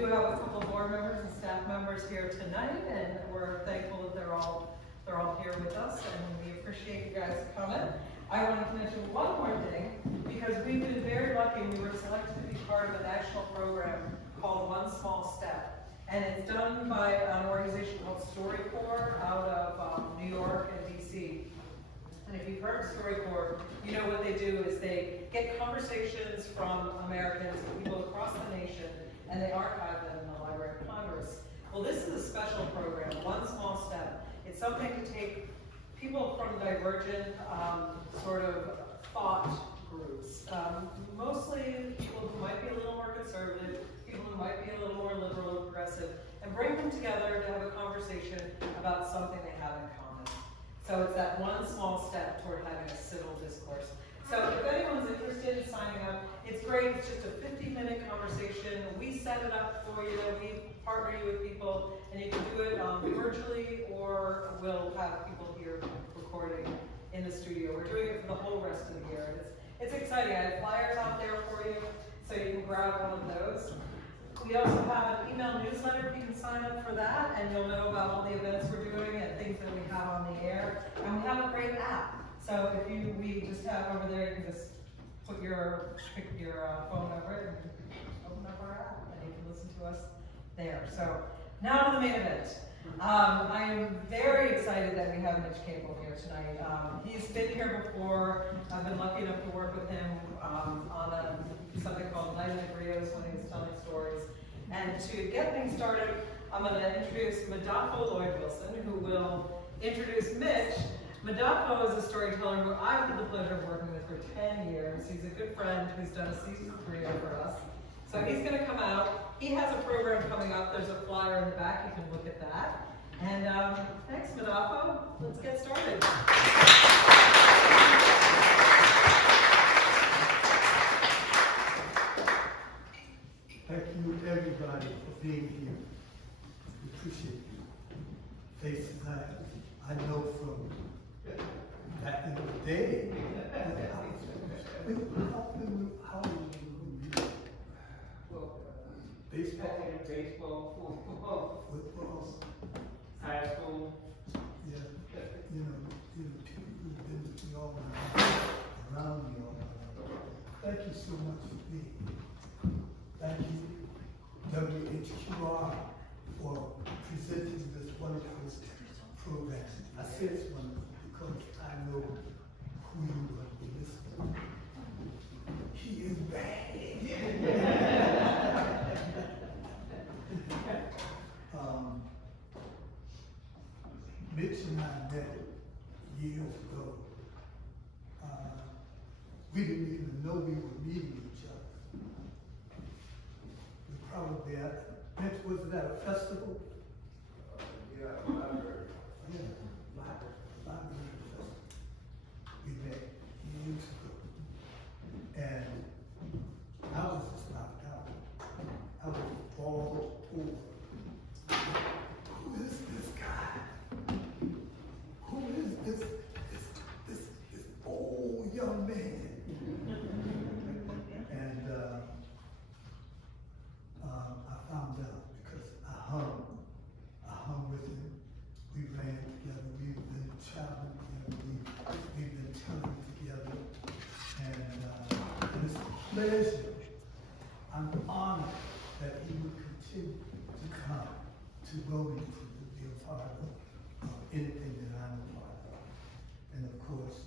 do have a couple of board members and staff members here tonight, and we're thankful that they're all here with us, and we appreciate you guys coming. I wanted to mention one more thing, because we've been very lucky. We were selected to be part of a national program called One Small Step, and it's done by an organization called StoryCorps out of New York and DC. And if you've heard StoryCorps, you know what they do is they get conversations from Americans, people across the nation, and they archive them in the Library of Congress. Well, this is a special program, One Small Step. It's something to take people from divergent sort of thought groups, mostly people who might be a little more conservative, people who might be a little more liberal and progressive, and bring them together to have a conversation about something they have in common. So it's that one small step toward having a civil discourse. So if anyone's interested in signing up, it's great. It's just a 50-minute conversation. We set it up for you. We partner you with people, and you can do it virtually, or we'll have people here recording in the studio. We're doing it for the whole rest of the year. It's exciting. I have flyers out there for you, so you can grab one of those. We also have an email newsletter. You can sign up for that, and you'll know about all the events we're doing and things that we have on the air. And we have a great app. So if we just have over there, you can just pick your phone over it and open up our app, and you can listen to us there. So now to the main event. I am very excited that we have Mitch Capel here tonight. He's been here before. I've been lucky enough to work with him on something called Night of the Griots when he was telling stories. And to get things started, I'm going to introduce Madafo Lloyd-Wilson, who will introduce Mitch. Madafo is a storyteller who I've had the pleasure of working with for 10 years. He's a good friend who's done a season 3 for us. So he's going to come out. He has a program coming up. There's a flyer in the back. You can look at that. And thanks, Madafo. Let's get started. Thank you, everybody, for being here. We appreciate you. Faces I know from back in the day. How old were you? Baseball? Baseball, football, high school. Yeah, you know, people who've been with me all my life, around me all my life. Thank you so much for being here. Thank you, WHQR, for presenting this wonderful program. I say it's wonderful because I know who you are to listen. He is bad. Mitch and I met years ago. We didn't even know we were meeting each other. We probably Mitch, was it at a festival? Yeah, library. Yeah, library festival. We met years ago. And I was just knocked out. I was balled over. Who is this guy? Who is this old young man? And I found out because I hung with him. We ran together. We've been traveling together. We've been telling together. And it's a pleasure. I'm honored that he would continue to come to Wilmington to be a part of anything that I'm a part of. And of course,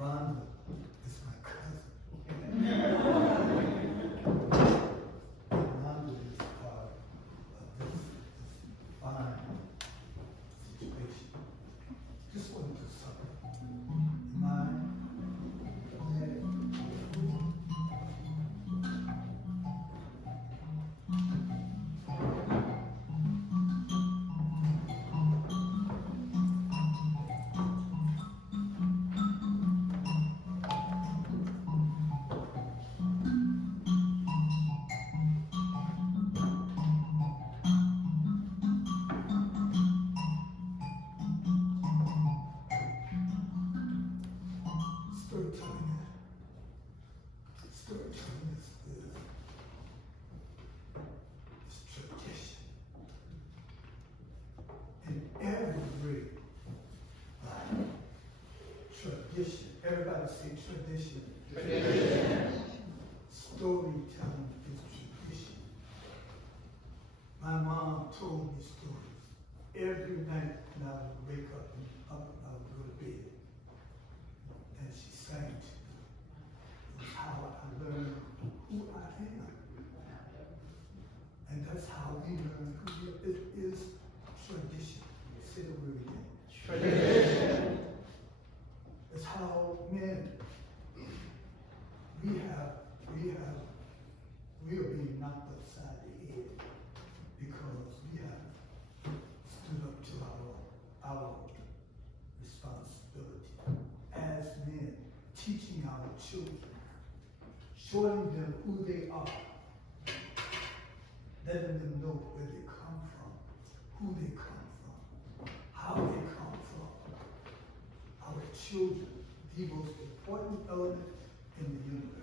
Rhonda is my cousin. Rhonda is part of this fine situation. Just want to do something. Mine. Storytelling is me stories. Every night when I would wake up and I would go to bed. And she sang to me. It was how I learned who I am. And that's how we learn who we are. It is tradition. Say the word again. Tradition. It's how men, we are being knocked upside the head because we have stood up to our responsibility as men, teaching our children, showing them who they are, letting them know where they come from, who they come from, how they come from. Our children, the most important element in the universe.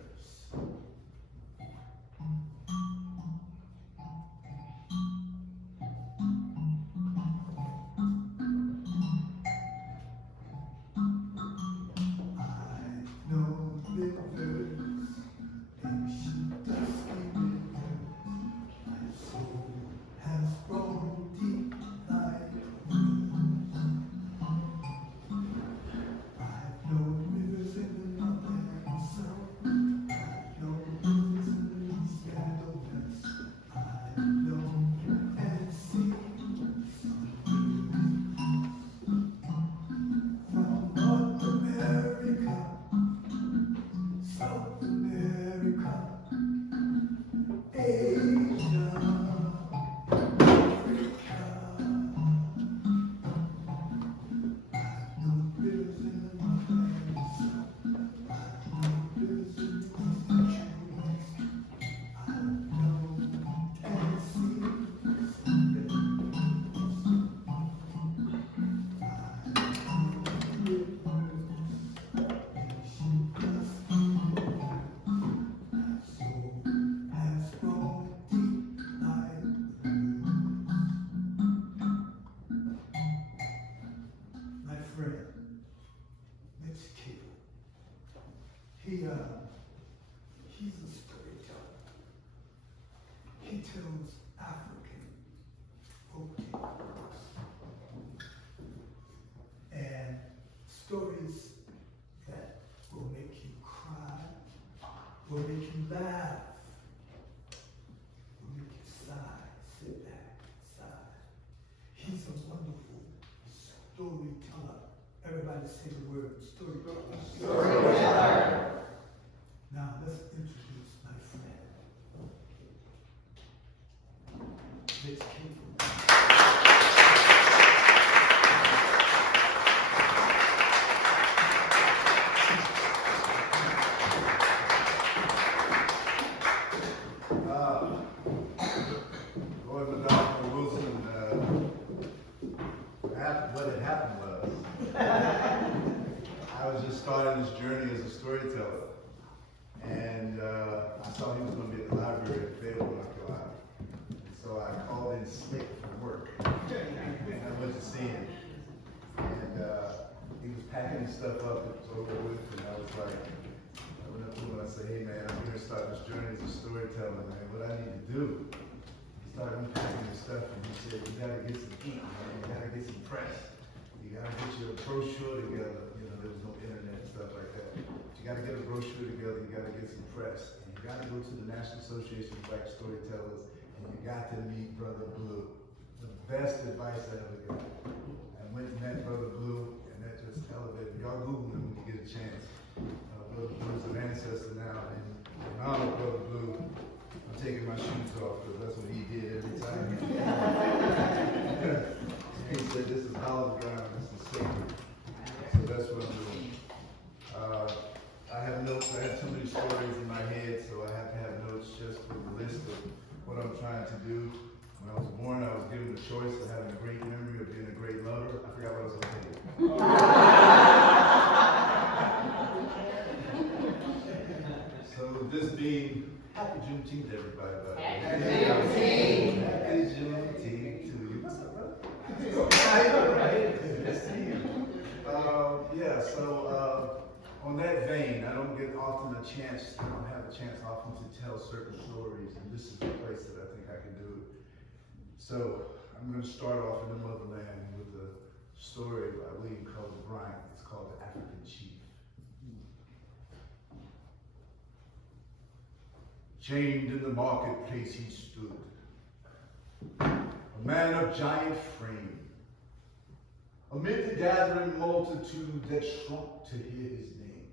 Mitch Capel. He's a storyteller. He tells African folk tales and stories that will make you cry, will make you laugh, will make you sigh, sit back, sigh. He's a wonderful storyteller. Everybody say the word storyteller. Storyteller. Now let's introduce my friend, Mitch Capel. Going to Dr. Wilson, what had happened was, I was just starting this journey as a storyteller, and I saw he was going to be at the library in Fayetteville, North Carolina. So I called in sick from work, and I went to see him, and he was packing his stuff up, it was over with, and I was like, I went up to him and I said, hey man, I'm going to start this journey as a storyteller, man, what I need to do. He started unpacking his stuff, and he said, you got to get some ink, man, you got to get some press. You gotta get your brochure together. You know, there was no internet and stuff like that. You gotta get a brochure together, you gotta get some press. And you gotta go to the National Association of Black Storytellers, and you got to meet Brother Blue. The best advice I ever got. I went and met Brother Blue, and that just elevated. Y'all Google him when you get a chance. Brother Blue's an ancestor now, and in honor of Brother Blue, I'm taking my shoes off, because that's what he did every time. He said, this is hallowed ground, this is sacred. So that's what I'm doing. I have notes, I have too many stories in my head, so I have to have notes just for the list of what I'm trying to do. When I was born, I was given the choice of having a great memory or being a great lover. I forgot what I was going to say. So this being, happy Juneteenth, everybody. Happy Juneteenth. Happy Juneteenth to you. What's up, brother? On that vein, I don't get often a chance, I don't have a chance often to tell certain stories, and this is the place that I think I can do it. So I'm going to start off in the motherland with a story by William Cullen Bryant. It's called The African Chief. Chained in the marketplace he stood, a man of giant frame, amid the gathering multitude that shrunk to hear his name.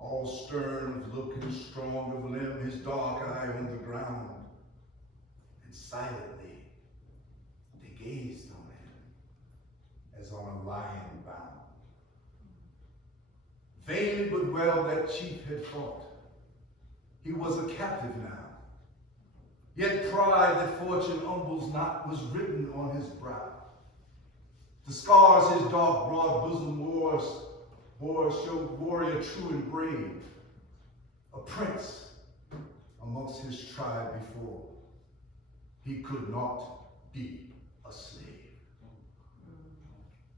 All stern of look and strong of limb, his dark eye on the ground, and silently they gazed on him as on a lion bound. Vainly but well that chief had fought. He was a captive now. Yet pride that fortune humbles not was written on his brow. The scars his dark, broad bosom wore showed warrior true and brave, a prince amongst his tribe before. He could not be a slave.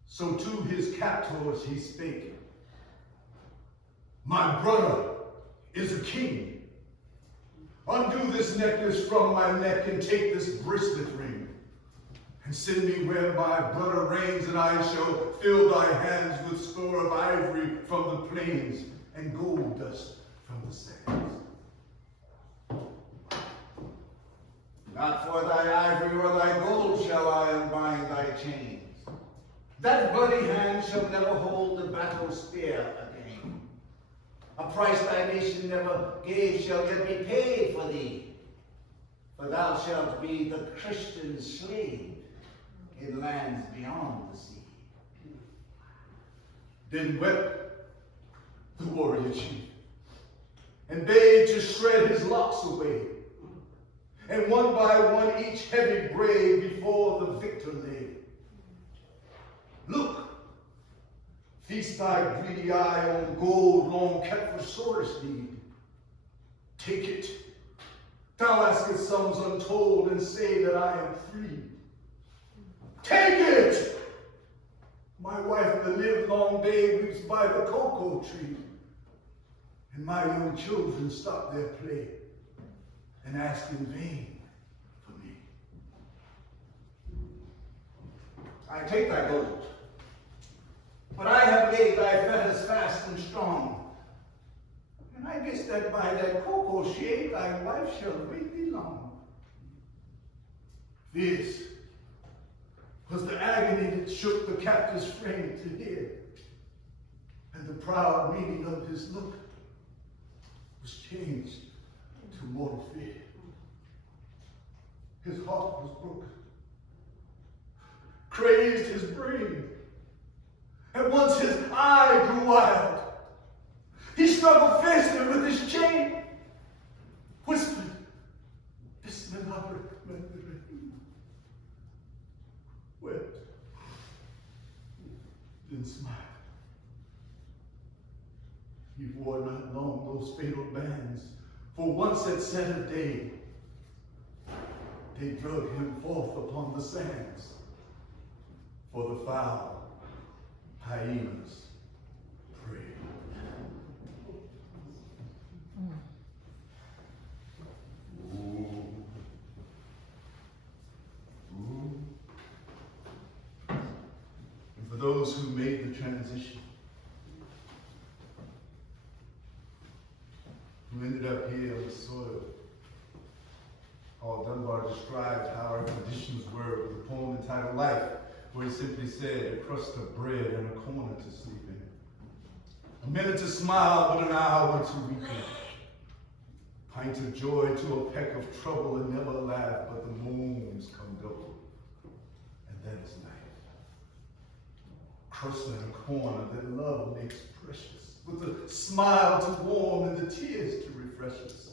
So to his captors he spake, my brother is a king. Undo this necklace from my neck and take this bracelet ring, and send me where my brother reigns, and I shall fill thy hands with store of ivory from the plains and gold dust from the sands. Not for thy ivory or thy gold shall I unbind thy chains. That bloody hand shall never hold the battle spear again. A price thy nation never gave shall yet be paid for thee, for thou shalt be the Christian slave in lands beyond the sea. Then wept the warrior chief, and bade to shred his locks away, and one by one each heavy braid before the victor laid. Look, feast thy greedy eye on gold long kept for sorest need. Take it, thou askest sums untold, and say that I am free. Take it! My wife the livelong day weeps by the cocoa tree, and my young children stop their play and ask in vain for me. I take thy gold, but I have made thy fetters fast and strong, and I guess that by that cocoa shade thy wife shall wait thee long. This was the agony that shook the captive's frame to hear, and the proud meaning of his look was changed to mortal fear. His heart was broken, crazed his brain. At once his eye grew wild. He struggled fiercely with his chain, whispered, Bismillah, wept, then smiled. He wore not long those fatal bands, for once at set of day, they drug him forth upon the sands, for the foul hyenas prey. Ooh. Ooh. And for those who made the transition, who ended up here on the soil, Paul Dunbar described how our conditions were with a poem entitled Life, where he simply said, a crust of bread and a corner to sleep in. A minute to smile, but an hour to weep in. Pint of joy to a peck of trouble, and never laugh, but the moons come double. And that is life. Crust in a corner that love makes precious, with a smile to warm and the tears to refresh us.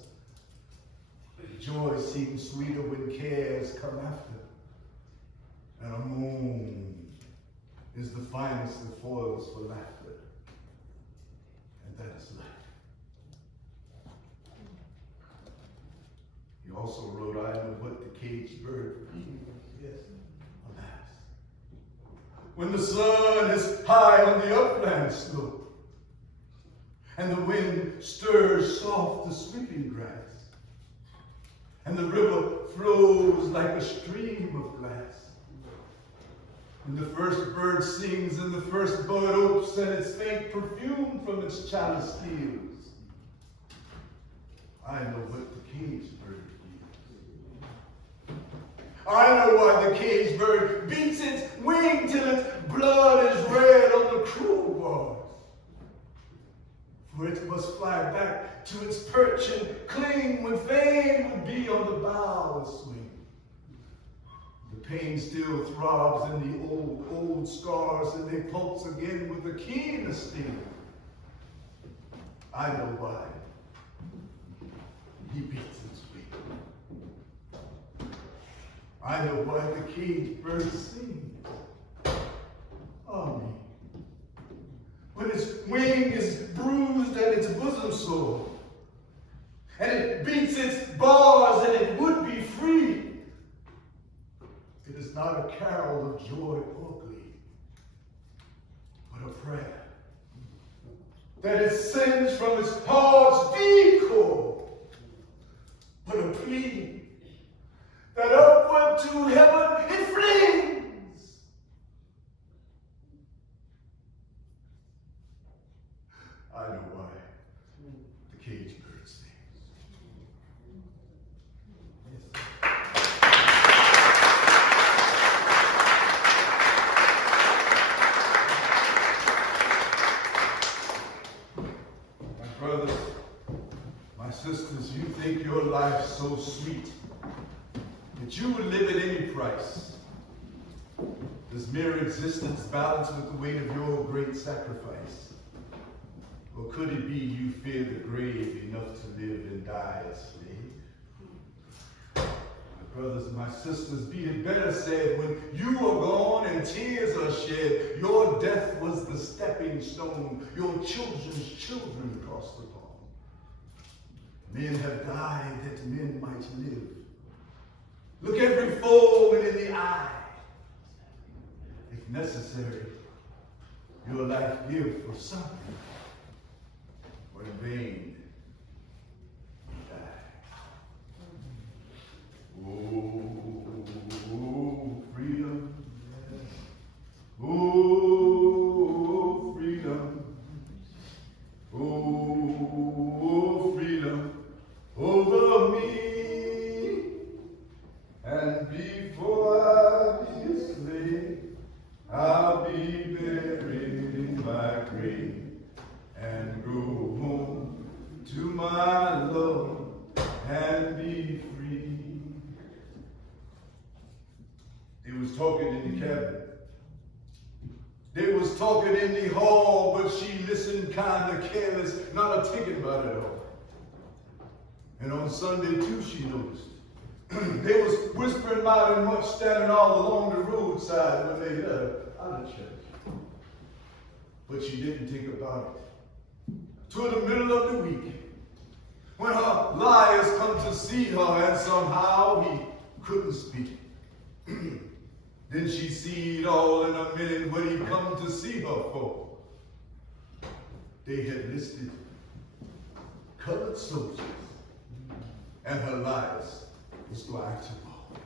Joy seems sweeter when cares come after, and a moon is the finest that foils for laughter, and that is life. He also wrote, I know what the caged bird feels, yes, alas. When the sun is high on the upland slope, and the wind stirs soft the sweeping grass, and the river flows like a stream of glass. And the first bird sings, and the first bud opes, and its faint perfume from its chalice steals. I know what the cage bird feels. I know why the cage bird beats its wing till its blood is red on the cruel bars. For it must fly back to its perch and cling when fame would be on the bough and swing. The pain still throbs in the old scars, and they pulse again with the keenest sting. I know why he beats its wing. I know why the cage bird sings. Oh, me. When its wing is bruised and its bosom sore, and it beats its bars and it would be free, it is not a carol of joy or glee, but a prayer that it sends from its heart's deep core, but a plea that upward to heaven it flings. I know why the cage bird sings. My brothers, my sisters, you think your life so sweet that you would live at any price. Does mere existence balance with the weight of your great sacrifice? Or could it be you fear the grave enough to live and die a slave? My brothers, my sisters, be it better said, when you are gone and tears are shed, your death was the stepping stone your children's children crossed upon. Men have died that men might live. Look every foeman in the eye. If necessary, your life give for something. For in vain you die. Oh, freedom. Oh, freedom. Oh, freedom over me. And before I be a slave, I'll be buried in my grave and go home to my Lord and be free. They was talking in the cabin. They was talking in the hall, but she listened kind of careless, not a thinking about it all. And on Sunday too, she noticed. They was whispering mighty much standing all along the roadside when they let her out of church. But she didn't think about it. To the middle of the week, when her liars come to see her and somehow he couldn't speak. Then she see it all in a minute when he come to see her for. They had listed colored soldiers, and her lies was going to walk.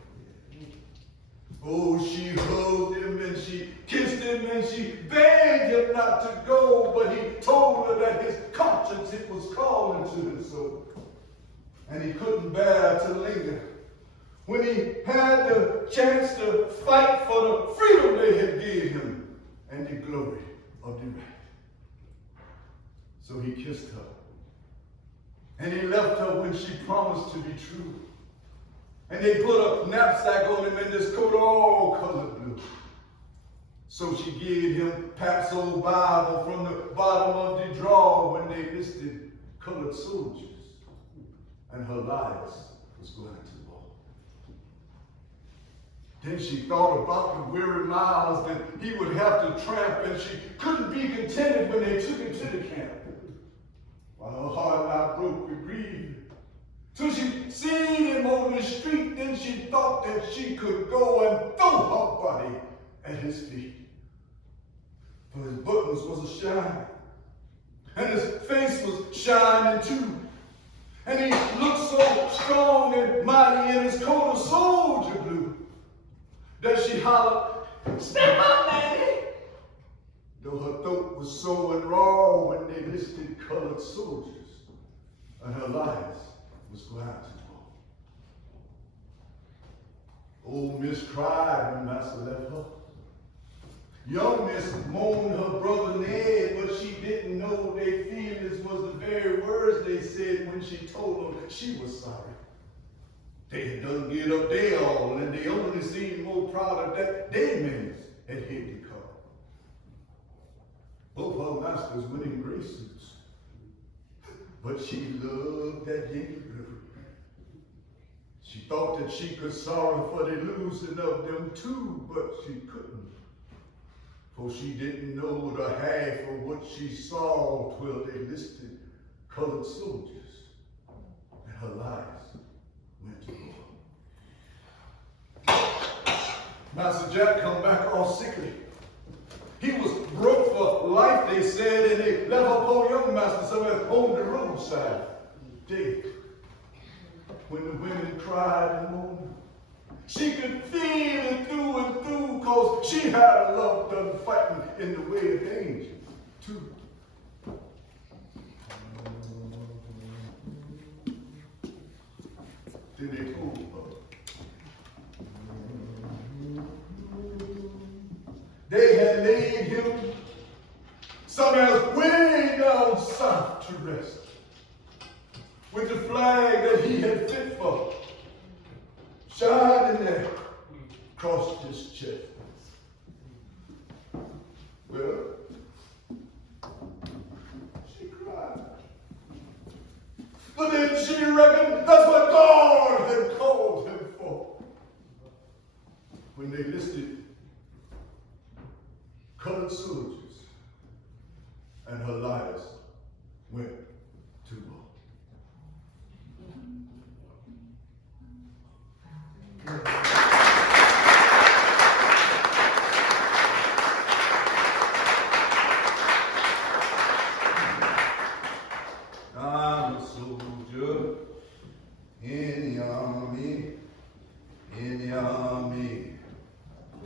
Oh, she hugged him and she kissed him and she begged him not to go, but he told her that his conscience, it was calling to him so. And he couldn't bear to linger when he had the chance to fight for the freedom they had given him and the glory of the right. So he kissed her. And he left her when she promised to be true. And they put a knapsack on him and this coat all colored blue. So she gave him Pap's old Bible from the bottom of the drawer when they listed colored soldiers. And her lives was going to walk. Then she thought about the weary miles that he would have to tramp, and she couldn't be contented when they took him to the camp. While her heart now broke with grief. Till she seen him on the street, then she thought that she could go and throw her body at his feet. For his buttons was a shine, and his face was shining too. And he looked so so strong and mighty in his coat of soldier blue that she hollered, "Step up, Nanny!" Though her throat was sore and raw when they listed colored soldiers, and her life was going to fall. Old Miss cried when Master left her. Young Miss moaned her brother Ned, but she didn't know their feelings was the very words they said when she told them she was sorry. They had done get up their all, and they only seemed more proud of that their men had hit the car. Both her masters went in gray suits, but she loved that Yankee blue. She thought that she could sorrow for the losing of them too, but she couldn't. For she didn't know the half of what she saw till they listed colored soldiers, and her lives went to war. Master Jack come back all sickly. He was broke for life, they said, and they left her poor young master somewhere on the roadside, dead. When the women cried and moaned, she could feel it through and through, cause she had a love done fighting in the way of danger, too. Then they told her they had laid him somewhere way down south to rest, with the flag that he had fit for shining there across his chest. Well, she cried. But then she reckoned that's what God had called him for. When they listed colored soldiers, and her lives went to war. I'm a soldier in the army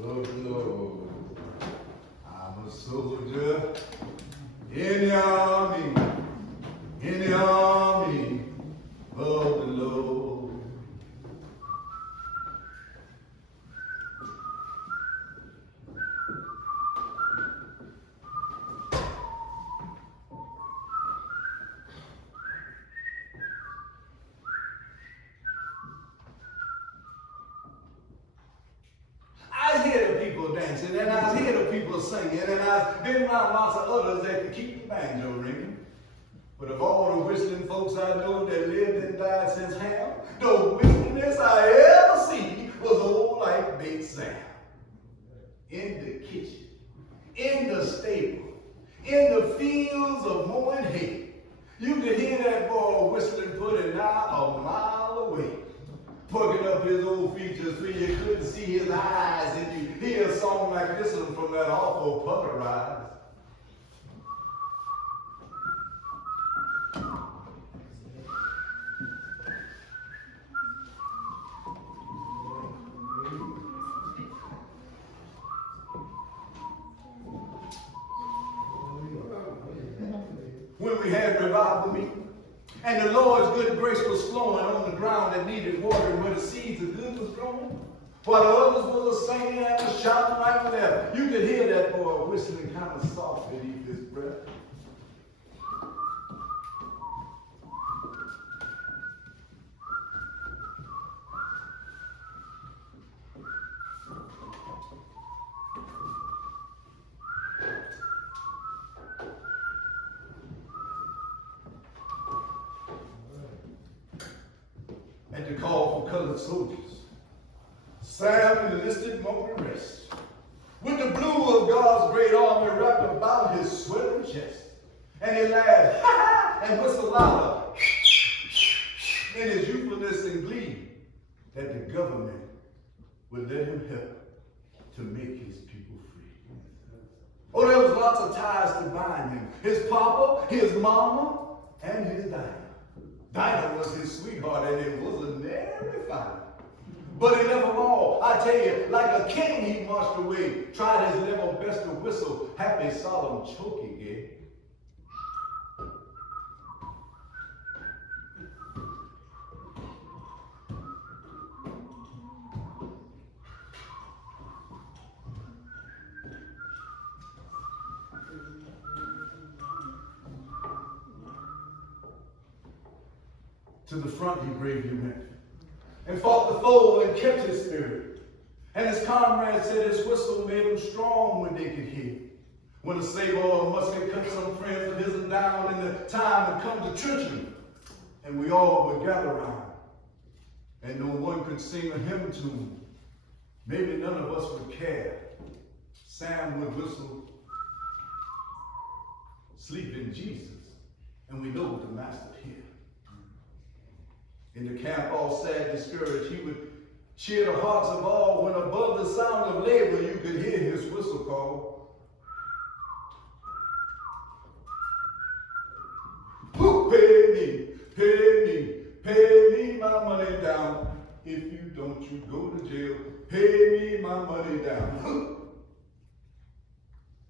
of the Lord. I'm a soldier in the army of the Lord. I hear the people dancing, and I hear the people singing, and I've been around lots of others that can keep the banjo ringing. But of all the whistling folks I know that lived and died since Ham, the whistlingest I ever seen was old like Big Sam. In the kitchen, in the stable, in the fields of mowing hay, you could hear that boy whistling putting out a mile away, pucking up his old features so you couldn't see his eyes, and you hear a song like this one from that awful puppet ride. When we had revival meeting, and the Lord's good grace was flowing on the ground that needed water, and where the seeds of good was growing, while the others was singing and was shouting right there, you could hear that boy whistling kind of soft beneath his breath. At the call for colored soldiers, Sam enlisted among the rest, with the blue of God's great army wrapped about his swelling chest. And he laughed, ha ha, and whistled louder, in his youthfulness and glee, that the government would let him help to make his people free. Oh, there was lots of ties to bind him. His papa, his mama, and his Dinah. Dinah was his sweetheart, and it was a nary fight. But he left them all. I tell you, like a king he marched away, tried his level best to whistle, happy, solemn choke he gave. To the front he bravely went, and fought the foe and kept his spirit. And his comrades said his whistle made him strong when they could hear. When a saber or a musket cut some friends of his down, and the time had come to trenching, and we all would gather round, and no one could sing a hymn tune. Maybe none of us would care. Sam would whistle, "Sleep in Jesus," and we know the master here. In the camp, all sad, discouraged, he would cheer the hearts of all when above the sound of labor you could hear his whistle call. Who pay me my money down. If you don't, you go to jail. Pay me my money down.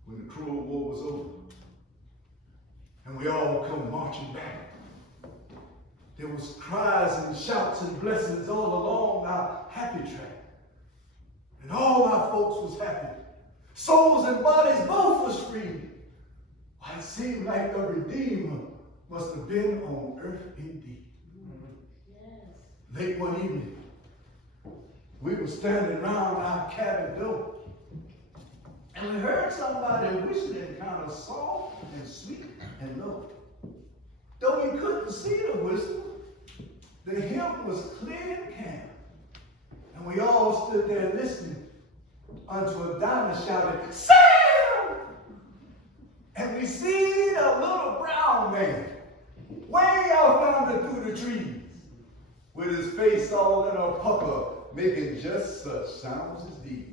When the cruel war was over, and we all come marching back, there was cries and shouts and blessings all along our happy track. And all our folks was happy. Souls and bodies both was free. Why, it seemed like the Redeemer must have been on earth indeed. Yes. Late one evening, we were standing around our cabin door, and we heard somebody whistling kind of soft and sweet and low. Though we couldn't see the whistle, the hymn was clear and clear. And we all stood there listening until Dinah shouted, "Sam!" And we seen a little brown man way out yonder through the trees, with his face all in a pucker, making just such sounds as these.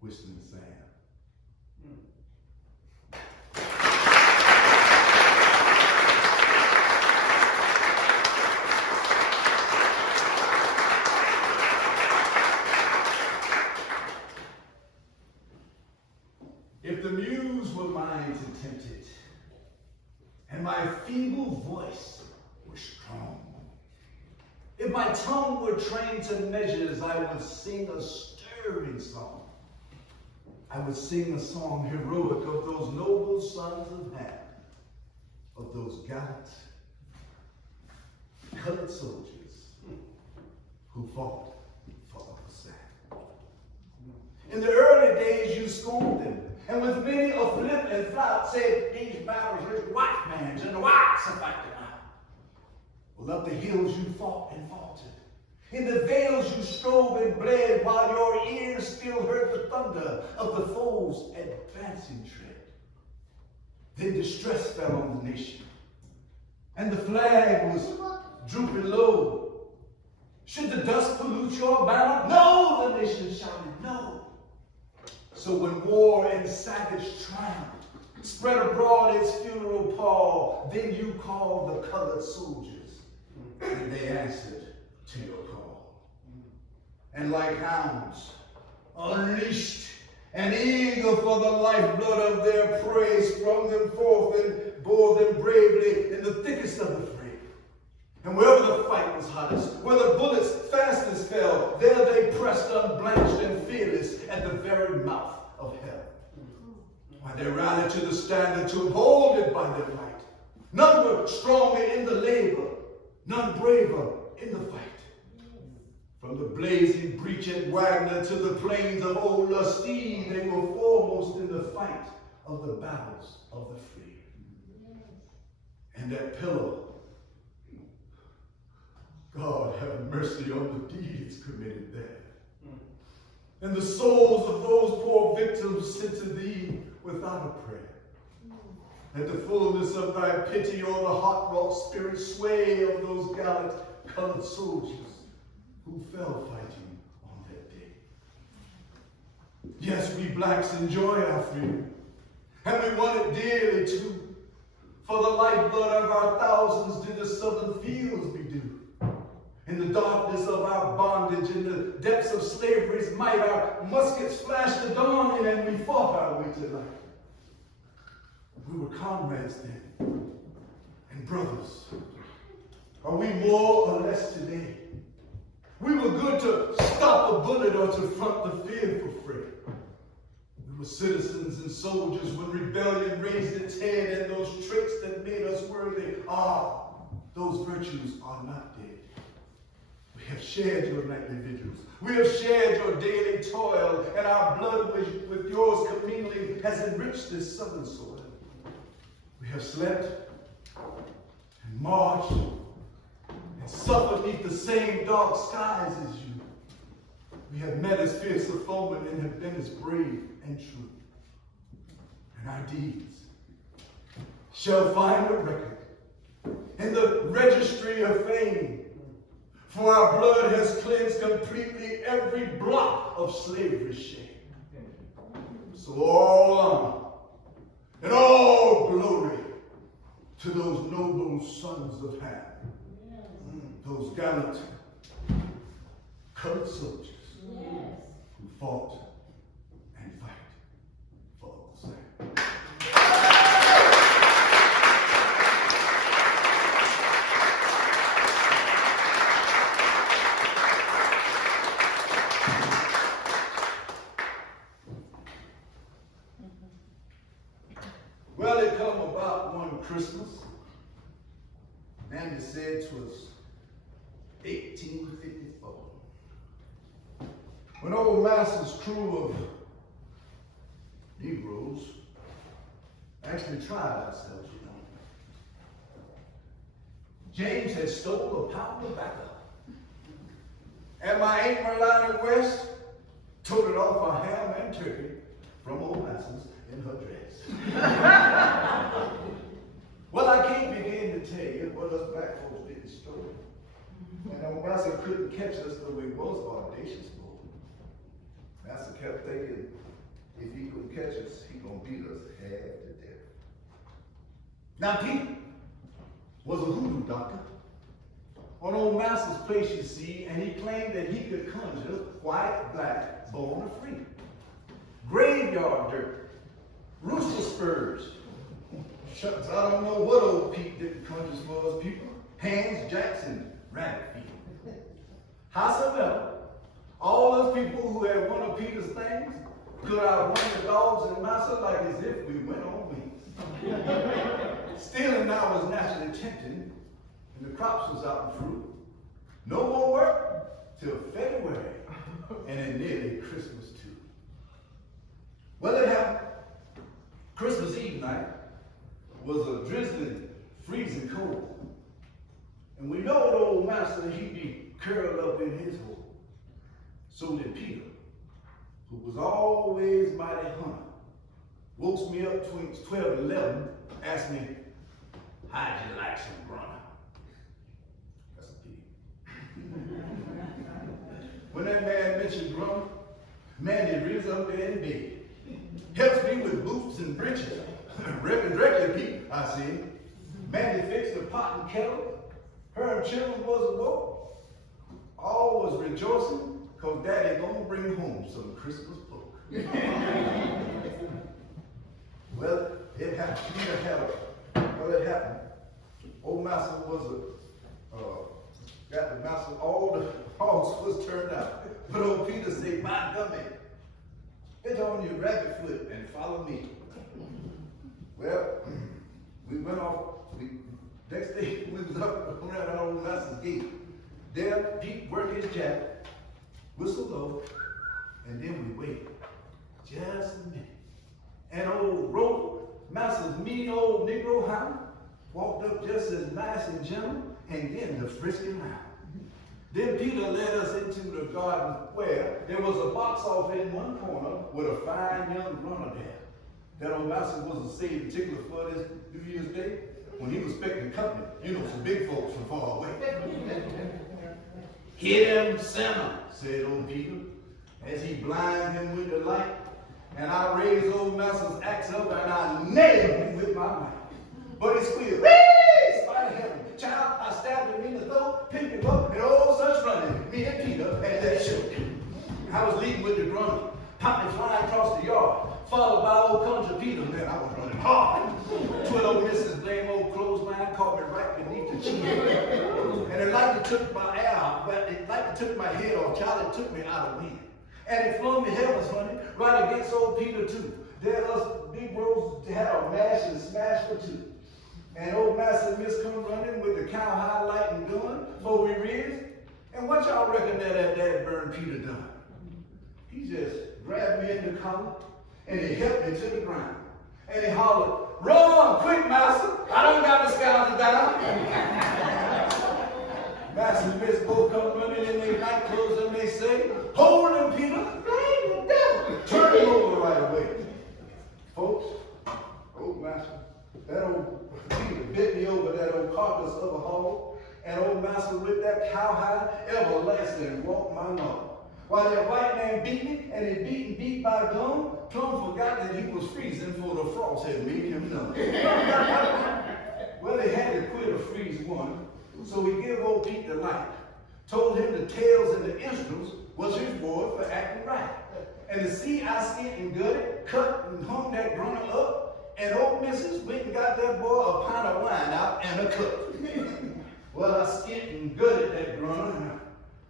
Whistling Sam. If the muse were mine to tempt it, and my feeble voice were strong, if my tongue were trained to measures, I would sing a stirring song. I would sing a song heroic of those noble sons of Ham, of those gallant, colored soldiers who fought for Uncle Sam. In the early days, you scorned them, and with many a flip and flout said, "These battles is white man's, and the whites are fighting out." Well, up the hills you fought and faltered. In the vales you strove and bled, while your ears still heard the thunder of the foe's advancing tread. Then distress fell on the nation, and the flag was drooping low. Should the dust pollute your banner? No, the nation shouted, no. So when war and savage triumph spread abroad its funeral pall, then you called the colored soldiers, and they answered to your call. And like hounds, unleashed and eager for the lifeblood of their prey, sprung them forth and bore them bravely in the thickest of the fray. And wherever the fight was hottest, where the bullets fastest fell, there they pressed unblanched and fearless at the very mouth of hell. Why, they rallied to the standard to uphold it by their might. None were stronger in the labor, none braver in the fight. From the blazing breach at Wagner to the plains of Old Lustine, they were foremost in the fight of the battles of the free. And that pillow, God have mercy on the deeds committed there. and the souls of those poor victims sent to thee without a prayer. Let the fullness of thy pity o'er the hot-wrought spirit sway of those gallant colored soldiers who fell fighting on that day. Yes, we blacks enjoy our freedom, and we want it dearly too. For the lifeblood of our thousands did the southern fields bedew. In the darkness of our bondage, in the depths of slavery's might, our muskets flashed the dawn, and we fought our way to life. We were comrades then, and brothers. Are we more or less today? We were good to stop a bullet or to front the fearful fray. We were citizens and soldiers when rebellion raised its head, and those traits that made us worthy, those virtues are not dead. We have shared your nightly vigils. We have shared your daily toil, and our blood with yours commingling has enriched this southern soil. We have slept and marched and suffered beneath the same dark skies as you. We have met as fierce a foemen and have been as brave and true. And our deeds shall find a record in the registry of fame. For our blood has cleansed completely every blot of slavery's shame. So all honor and all glory to those noble sons of Ham, those gallant colored soldiers who fought and fight for the same. Well, it come about one Christmas. Nanny said 'twas 1854. When old Master's crew of Negroes actually tried ourselves, you know. James had stole a pound of tobacco. And my Aunt Merlina West toted off a ham and turkey from old Master's in her dress. Well, I can't begin to tell you what us black folks did steal. And old Master couldn't catch us, though we was audacious, boy. Master kept thinking, if he couldn't catch us, he gonna beat us half to death. Now, Pete was a hoodoo doctor on old Master's place, you see, and he claimed that he could conjure white, black, born or free. Graveyard dirt, rooster spurs. Shucks, I don't know what old Pete did conjures for us people. Hands, jacks, and rabbit feet. Howsoever, all those people who had one of Peter's things could outrun the dogs and Master like as if we went on wings. Stealing now was naturally tempting, and the crops was out in fruit. No more work till February, and then nearly Christmas too. Well, it happened. Christmas Eve night was a drizzling, freezing cold. And we know the old Master, he'd be curled up in his hole. So did Peter, who was always mighty hungry. Woke me up between 12 and 11, asked me, how'd you like some grunner? That's a pity. When that man mentioned grunner, Mandy rips up there in bed. Helps me with boots and breeches. Reverend directly, Pete, I see. Mandy fixed the pot and kettle. Her and children was awoke. All was rejoicing, cause Daddy gonna bring home some Christmas folk. Well, it happened. It happened. Old Master was got the Master, all the hogs was turned out. But old Peter said, my gummy, get on your rabbit foot and follow me. Well, we went off. Next day, we was up around our old Master's gate. There, Pete worked his jacket, whistled low, and then we waited. Just a minute. And old Rover, Master's mean old Negro hound, walked up just as nice and gentle and getting the frisking round. Then Peter led us into the garden where there was a box off in one corner with a fine young runner there. That old master was a saved particular for this New Year's Day when he was expecting company. You know, some big folks from far away. Hit him, sinner, said old Peter, as he blinded him with the light. And I raised old master's axe up and I nailed him with my knife. But he squealed, "Whee! Spider heaven. Child, I stabbed him in the throat, picked him up, and all such running. Me and Peter and that shook. I was leading with the grunt, popping flying across the yard, followed by old country Peter. Man, I was running hard. Twin old Mrs. Blame old clothesline caught me right beneath the chin. And it like it took my air out, but it like it took my head off. Child, it took me out of wind. And it flung me heavens, honey, right against old Peter too. There us big bros had a mash and smash for two. And old Master Miss come running with the cow highlighting gun before we raised. And what y'all reckon that burned Peter done? He just grabbed me in the collar and he helped me to the ground. And he hollered, "Run, quick, Master! I don't got the scoundrel down." Master and Miss both come running in their night clothes and they say, "Hold him, Peter! Turn him over right away." Folks, old Master, that old Peter bit me over that old carcass of a hog, and old Master with that cowhide everlasting walked my lawn. While that white man beat me, and he beat by gum, Plum forgot that he was freezing for the frost had made him numb. Well, they had to quit a freeze one, so he gave old Pete the light. Told him the tails and the instruments was his reward for acting right. And to see I skinned and gutted, cut and hung that grunter up, and old Mrs. went and got that boy a pint of wine out and a cup. Well, I skinned and gutted that grunter, and I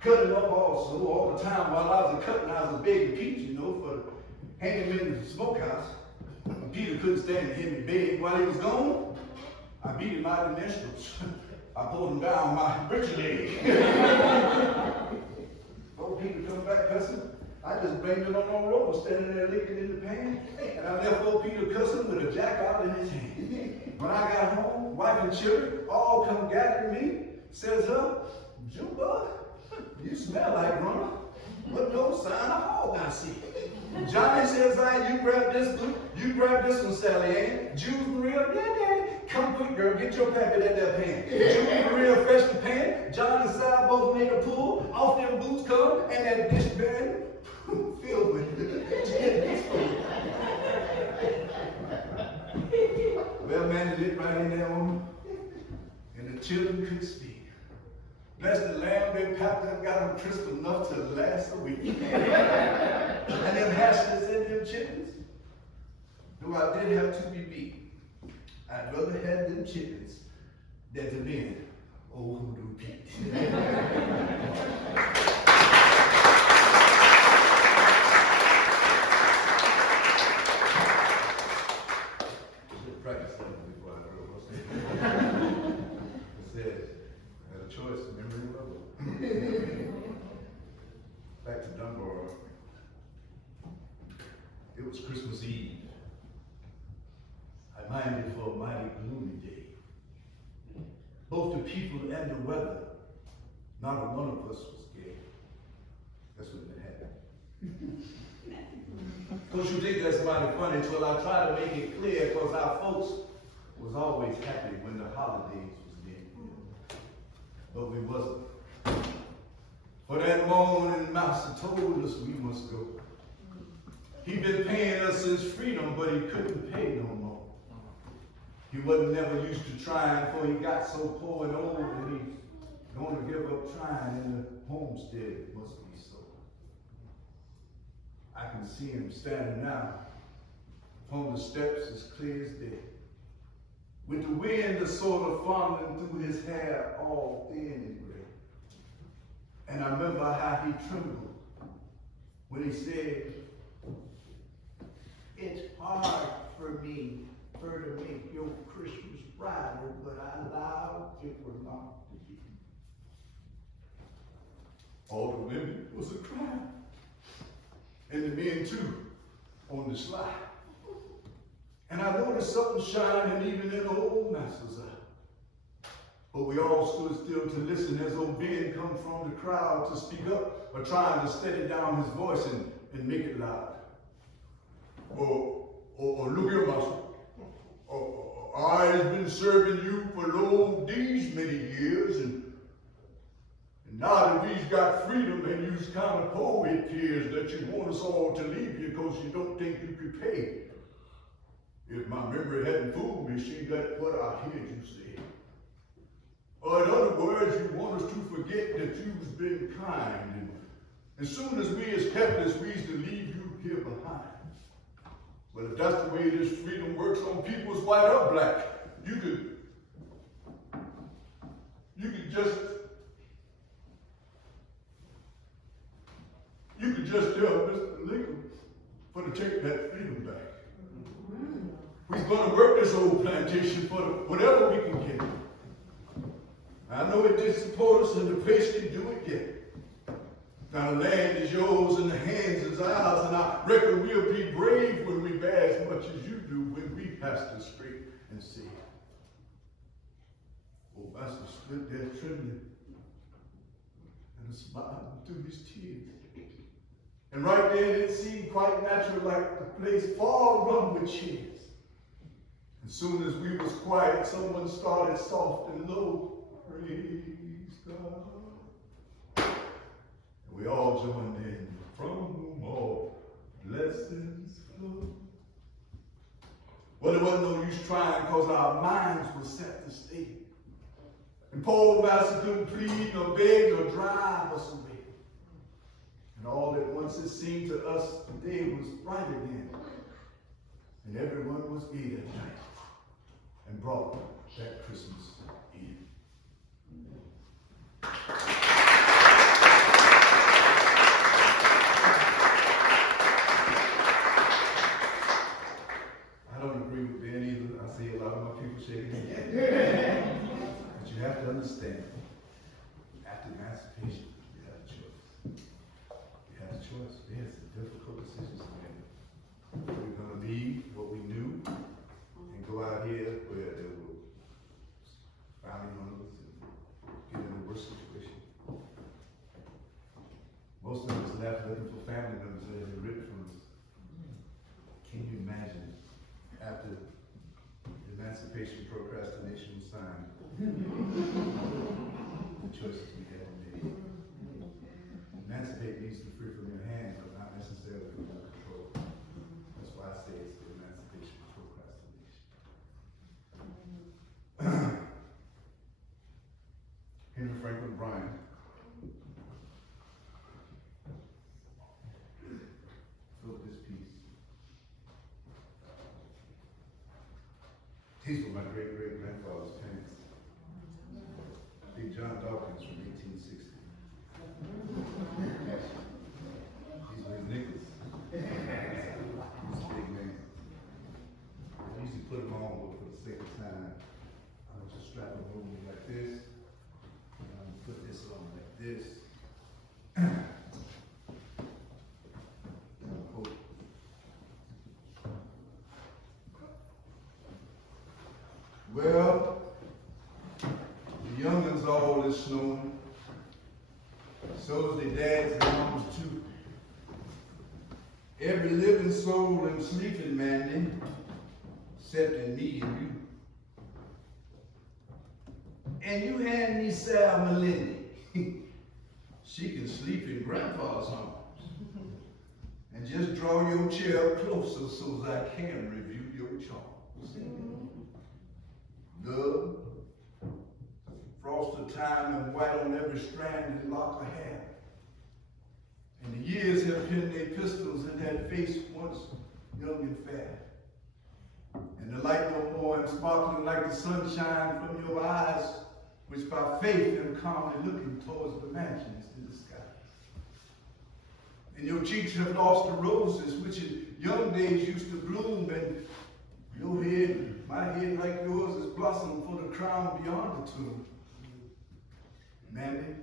cut him up also all the time while I was cutting. I was begging Pete, you know, for hanging him in the smokehouse. Peter couldn't stand to hear me beg. While he was gone, I beat him out of the nostrils. I pulled him down my britch leg. Old Peter come back cussing. I just blamed it on no rope, standing there licking in the pan. And I left old Peter cussing with a jack out in his hand. When I got home, wife and children all come gathering me. Says, "Juba, you smell like runner. But no sign of hog I see." Johnny says, "You grab this one, you grab this one, Sally Ann. Jude Maria, yeah, Daddy. Come quick, girl, get your pappy at that pan." Jude Maria fetched the pan. John and Sal both made a pull. Off their boots come, and that dish bag filled with Well, man, it lit right in there on them, and the children could speak. Bless the lamb, they packed up, got them crisp enough to last a week. And them hashes and them chickens, though I did have to be beat, I'd rather have them chickens than to be old Hoodoo Pete. Practice that before I drove upstairs. It said, I had a choice, memory level. Back to Dunbar. It was Christmas Eve. I minded for a mighty gloomy day. Both the people and the weather, not a one of us was gay. That's when it happened. Don't you think that's mighty funny till I try to make it clear, because our folks was always happy when the holidays was near. But we wasn't. For that moment, the master told us we must go. He'd been paying us his freedom, but he couldn't pay no more. He wasn't never used to trying, for he got so poor and old, and he's going to give up trying, and the homestead must be sold. I can see him standing now upon the steps as clear as day, with the wind sort of fondling through his hair, all thin and gray. And I remember how he trembled when he said, "It's hard for me to make your Christmas bridal, but I allowed it was not to be." All the women was a crying, and the men too, on the slide. And I noticed something shining even in the old master's eye. But we all stood still to listen as old Ben come from the crowd to speak up, or trying to steady down his voice and make it loud. Look here, master. I've been serving you for these many years, and now that we've got freedom and you's kind of poor, it appears that you want us all to leave you because you don't think you could pay. If my memory hadn't fooled me, see, that's what I heard you say. Or in other words, you want us to forget that you've been kind, and as soon as we is helpless, we is to leave you here behind. But if that's the way this freedom works on people's white or black, you could just tell Mr. Lincoln for to take that freedom back. We're going to work this old plantation for whatever we can get. I know it did support us, and the place can do it yet. Now the land is yours and the hands is ours, and I reckon we'll be brave when we bear as much as you do when we pass the street and see. Oh, Master stood there trembling and smiled through his tears. And right then it seemed quite natural, like the place far rung with cheers. As soon as we was quiet, someone started soft and low, praise God. We all joined in, from whom all blessings flow. Well, there wasn't no use trying, because our minds were set to stay. And poor Master couldn't plead, nor beg, nor drive us away. And all at once it seemed to us the day was bright again. And everyone was gay that night, and brought that Christmas Eve. But you have to understand, after emancipation, you had a choice. You had a choice. We had some difficult decisions to make. We're going to leave what we knew and go out here where they were frowning on us and get in a worse situation. Most of us left looking for family members that had been ripped from us. Can you imagine after emancipation procrastination was signed, the choices we had to make? Emancipate means to be free from your hands, but not necessarily from your control. That's why I say it's the emancipation procrastination. Henry Franklin Bryan wrote this piece. These were my great-great-grandfather's parents. Big John Dawkins from 1860. These were his nickels. He was a big man. I used to put them on, but for the sake of time, I would just strap them over me like this, and I would put this on like this. Well, the young'uns all is snowing. So's their dads and mamas too. Every living soul and sleeping man, except in me and you. And you hand me Sarah Melindy. She can sleep in Grandpa's arms. And just draw your chair closer so that I can review your charms. Love, frost of time and white on every strand and lock of hair. And the years have pinned their pistols in that face once young and fair. And the light no more and sparkling like the sunshine from your eyes, which by faith am calmly looking towards the mansions in the skies. And your cheeks have lost the roses which in young days used to bloom, and your head, my head like yours, is blossom for the crown beyond the tomb. Mammy,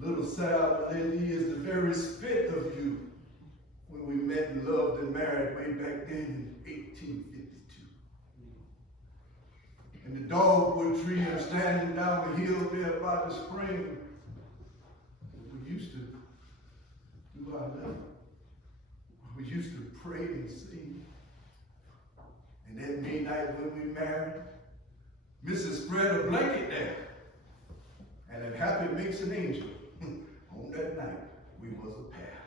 little Sarah Melindy is the very spit of you when we met and loved and married way back then in 1852. and the dogwood tree and standing down the hill there by the spring. We used to do our love. We used to pray and sing. And that midnight when we married, Mrs. spread a blanket there. And if happy makes an angel, on that night, we was a pair.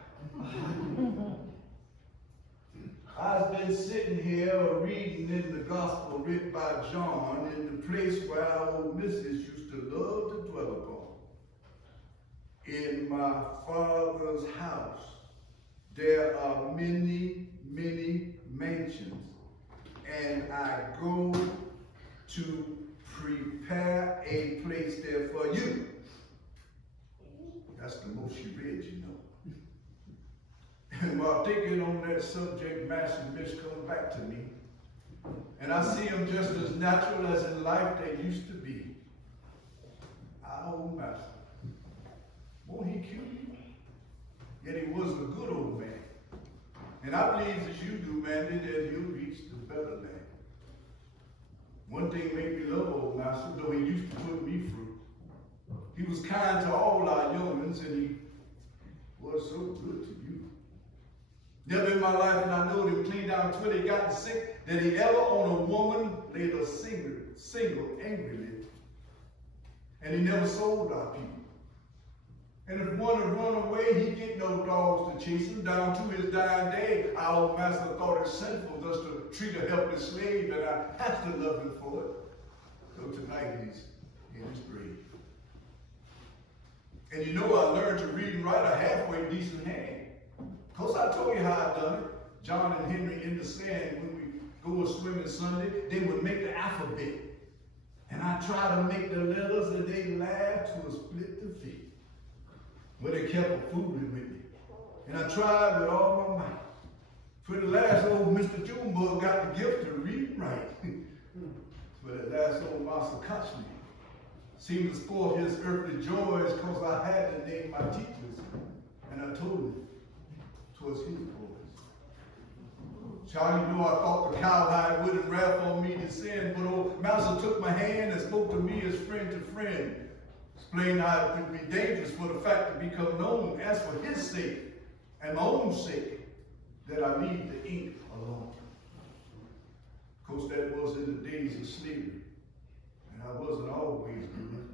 I've been sitting here reading in the gospel written by John in the place where our old missus used to love to dwell upon. In my Father's house, there are many, many mansions, and I go to prepare a place there for you. That's the most she read, you know. And while thinking on that subject, Master Mitch come back to me, and I see him just as natural as in life they used to be. Our old Master. Won't he kill you? Yet he was a good old man. And I believe as you do, man, that he'll reach the better land. One thing made me love old Master, though he used to put me through. He was kind to all our young'uns, and he was so good to you. Never in my life, and I know him clean down till he got sick, that he ever on a woman laid a single angrily. And he never sold our people. And if one had run away, he'd get no dogs to chase him. Down to his dying day, our old Master thought it sinful just to treat a helpless slave, and I have to love him for it. So tonight he's in his grave. And you know I learned to read and write a halfway decent hand. Because I told you how I done it. John and Henry in the sand, when we go swimming Sunday, they would make the alphabet. And I try to make the letters, and they laugh to a split the feet. But they kept fooling with me. And I tried with all my might. For the last old Mr. Junebug got the gift to read and write. But at last old Master caught me. Seemed to spoil his earthly joys because I had to name my teachers. And I told him 'twas his boys. Child, you know I thought the cowhide wouldn't rap on me to sin, but old Master took my hand and spoke to me as friend to friend. Explained how it could be dangerous for the fact to become known as for his sake and my own sake that I leave the ink alone. Of course, that was in the days of slavery, and I wasn't always good.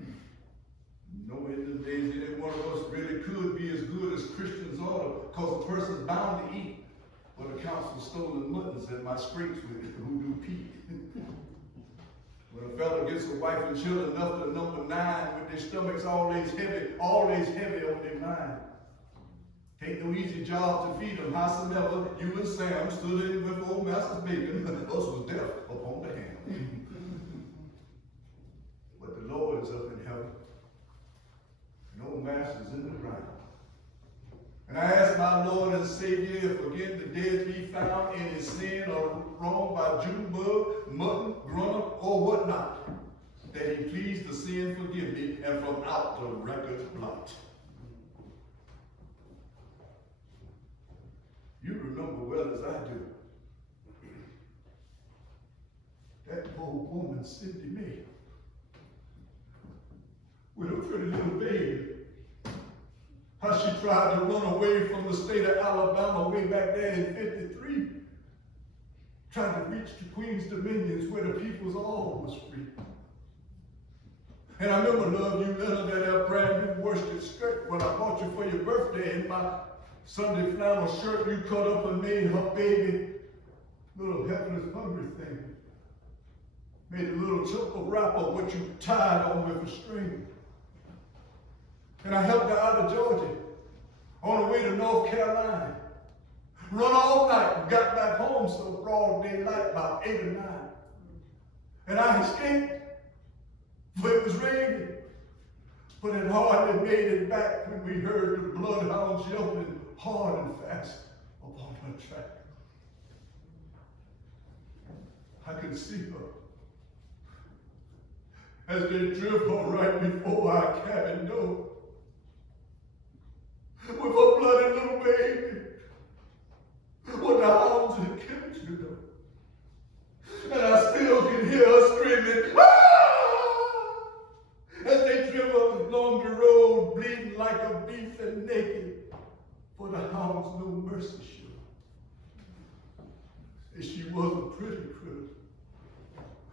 You know, in the days, any one of us really could be as good as Christians ought, because a person's bound to eat what accounts for stolen muttons and my scrapes with hoodoo Pete. When a fella gets a wife and children up to number 9 with their stomachs always heavy on their mind. Ain't no easy job to feed them. Howsoever, you and Sam stood in with old Master's bacon, us was death upon the hand. But the Lord is up in heaven, and old Master's in the ground. And I ask my Lord and Savior if again the dead be found in his sin or wrong by Junebug, mutton, grunter, or whatnot, that he please to sin forgive me and from out the record blot. You remember well as I do. That poor woman, Cindy May, with a pretty little baby. How she tried to run away from the state of Alabama way back there in 53, trying to reach the Queen's Dominions where the people's all was free. And I remember, love, you let her that brand new worsted skirt when I bought you for your birthday, and my Sunday flannel shirt you cut up and made her baby little helpless hungry thing. Made a little choker wrapper what you tied on with a string. And I helped her out of Georgia on the way to North Carolina. Run all night and got back home so broad daylight, about 8 or 9. And I escaped, but it was raining. But it hardly made it back when we heard the bloodhounds yelping hard and fast upon her track. I could see her as they drove her right before our cabin door, with her bloody little baby, what the hounds had killed, you know. And I still can hear her screaming, "Ah!" was a pretty critter,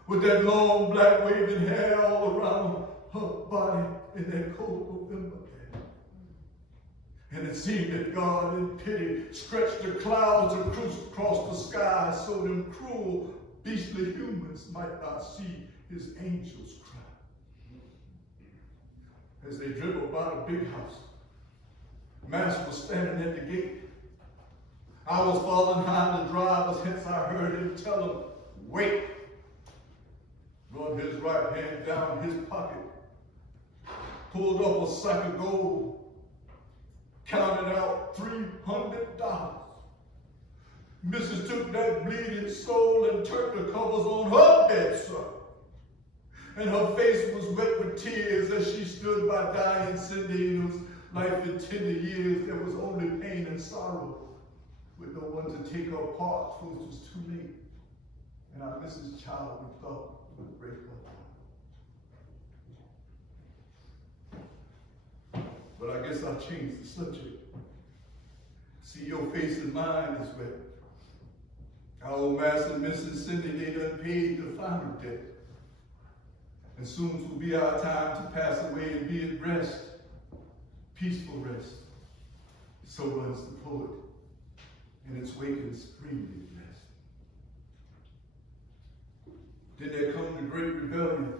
with that long black waving hair all around her body in that cold November day. And it seemed that God in pity stretched the clouds across the sky so them cruel, beastly humans might not see his angels cry. As they dribbled by the big house, Mass was standing at the gate. I was falling behind the drivers, hence I heard him tell him, wait. Run his right hand down his pocket, pulled up a sack of gold, counted out $300. Mrs. took that bleeding soul and turned the covers on her bed, sir. And her face was wet with tears as she stood by dying Cindy, whose life in tender years there was only pain and sorrow, with no one to take her part, for it was too late. And our Mrs. Child, we thought, would break her heart. But I guess I'll change the subject. See, your face and mine is wet. Our old master and Mrs. Cindy, they done paid the final debt. And soon will be our time to pass away and be at rest, peaceful rest. So runs the poet, and its waking spring is blessed. Then there come the Great Rebellion.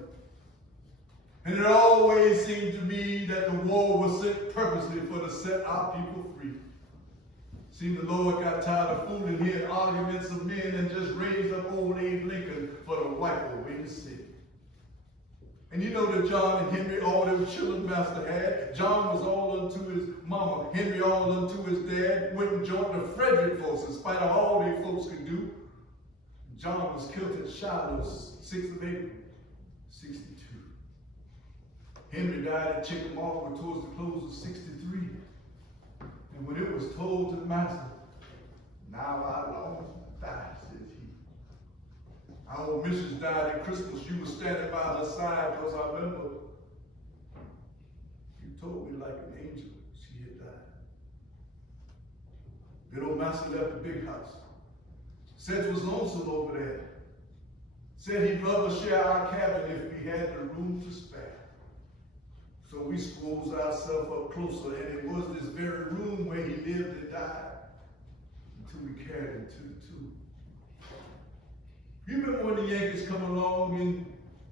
And it always seemed to me that the war was sent purposely for to set our people free. See, the Lord got tired of fooling hearing arguments of men and just raised up old Abe Lincoln for to wipe away the city. And you know that John and Henry, all them children master had. John was all unto his mama. Henry all unto his dad. Went and joined the Frederick folks in spite of all they folks could do. John was killed at Shiloh, 6th of April, 62. Henry died at Chickamauga towards the close of 63. And when it was told to the master, now I long to die, says he. Our old missus died at Christmas. You were standing by her side because I remember you told me like an angel she had died. Then old master left the big house. Said it was lonesome over there. Said he'd rather share our cabin if we had the room to spare. So we squoze ourselves up closer, and it was this very room where he lived and died until we carried him to the tomb. You remember when the Yankees come along in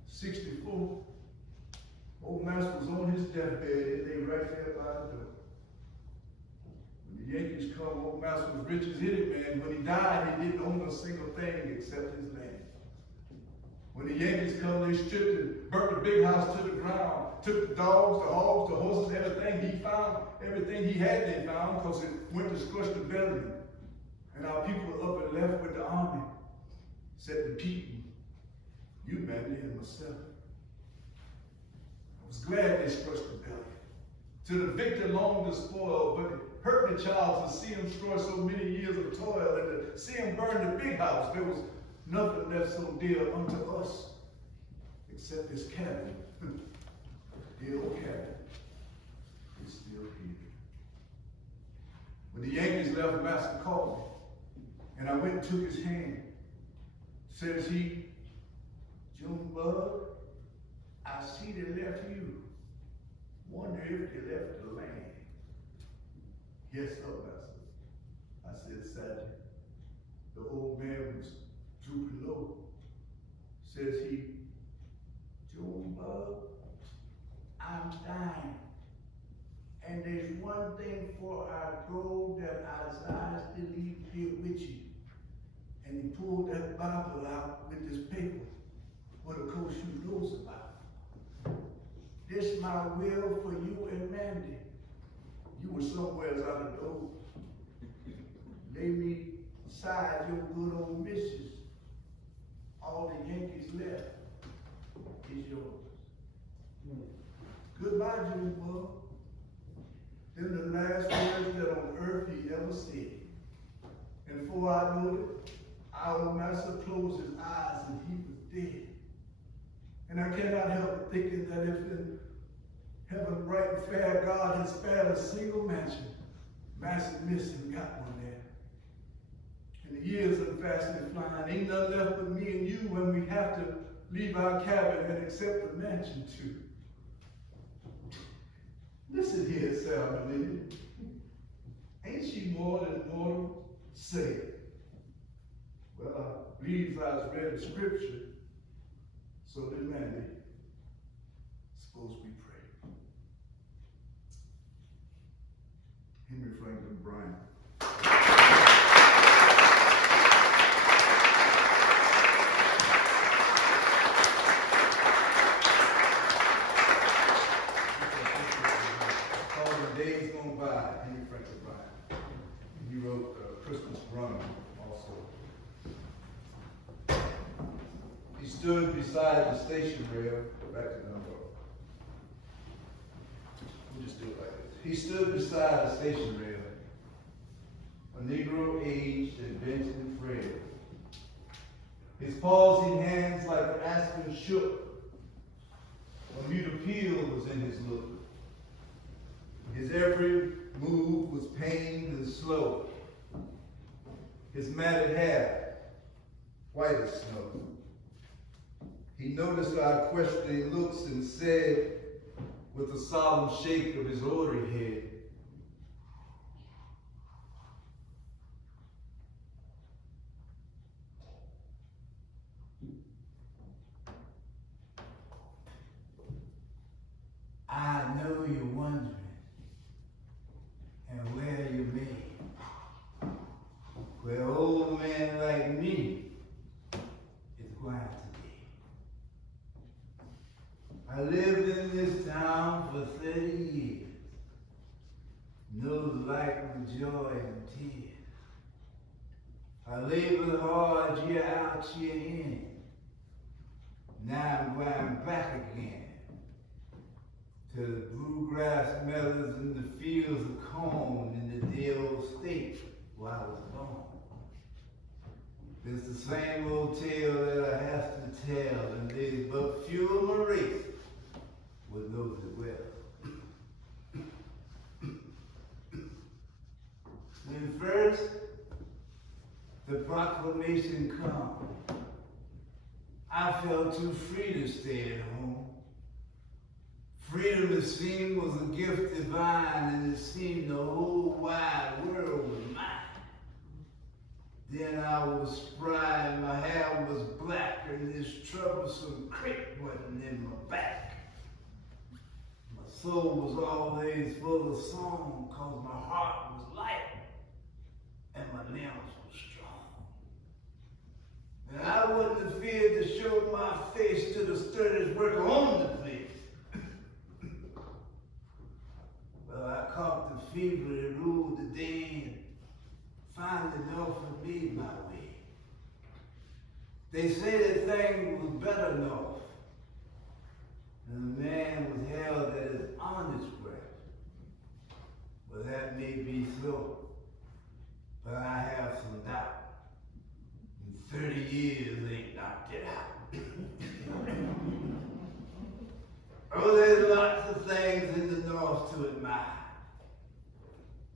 64? Old master was on his deathbed, and they right there by the door. When the Yankees come, old master was rich as any man. When he died, he didn't own a single thing except his land. When the Yankees come, they stripped and burnt the big house to the ground, took the dogs, the hogs, the horses, everything he found, everything he had they found, because it went to squash the rebellion. And our people were up and left with the army, said the people, you, Mandy, and myself. I was glad they squashed the rebellion. To the victor long the spoil, but it hurt the child to see him destroy so many years of toil, and to see him burn the big house. There was nothing left so dear unto us except this cabin. The old cabin is still here. When the Yankees left, Master called me, and I went and took his hand. Says he, Junebug, I see they left you. Wonder if they left the land. Yes, sir, Master. I said sadly. The old man was drooping low. Says he, Junebug, I'm dying. And there's one thing for I go that I desire to leave here with you. And he pulled that Bible out with this paper, what of course you knows about. This my will for you and Mandy. You were somewheres out of the door. Lay me aside your good old missus. All the Yankees left is yours. Goodbye, Junebug. Then the last words that on earth he ever said. And before I knew it, our old master closed his eyes and he was dead. And I cannot help thinking that if in heaven bright and fair God had spared a single mansion, Master missed and got one there. And the years fastly flying. Ain't nothing left but me and you when we have to leave our cabin and accept the mansion too. Listen here, Sarah Lily. Ain't she more than mortal? Say it. Well, I believe I read the scripture, so did Mandy. Suppose we pray. Henry Franklin Bryan. Days gone by, Henry Franklin Bryan. He wrote Christmas Run also. He stood beside the station rail. Go back to number. We'll just do it like this. He stood beside the station rail, a Negro aged and bent and frail. His palsied hands like an aspen shook. A mute appeal was in his look. His every move was pained and slow. His matted hair, white as snow. He noticed our questioning looks and said, with a solemn shake of his hoary head, I know you're wondering, and where you may, where old man like me is going to be. I lived in this town for 30 years, know the life of joy and tears. I labored hard year out, year in. Now I'm going back again to the bluegrass meadows and the fields of corn in the dear old state where I was born. It's the same old tale that I have to tell, and there's but few of my race with those that well. When first the proclamation come, I felt too free to stay at home. Freedom, it seemed, was a gift divine, and it seemed the whole wide world was mine. Then I was spry, and my hair was black, and this troublesome crick wasn't in my back. My soul was always full of song, 'cause my heart was light, and my limbs were strong. And I wouldn't have feared to show my face to the sturdiest worker on the place. Well, I caught the fever that ruled the day, and finally Norfolk made my way. They say that things was better north, and the man was held at his honest worth. Well, that may be so, but I have some doubt. In 30 years ain't knocked it out. Oh, there's lots of things in the North to admire.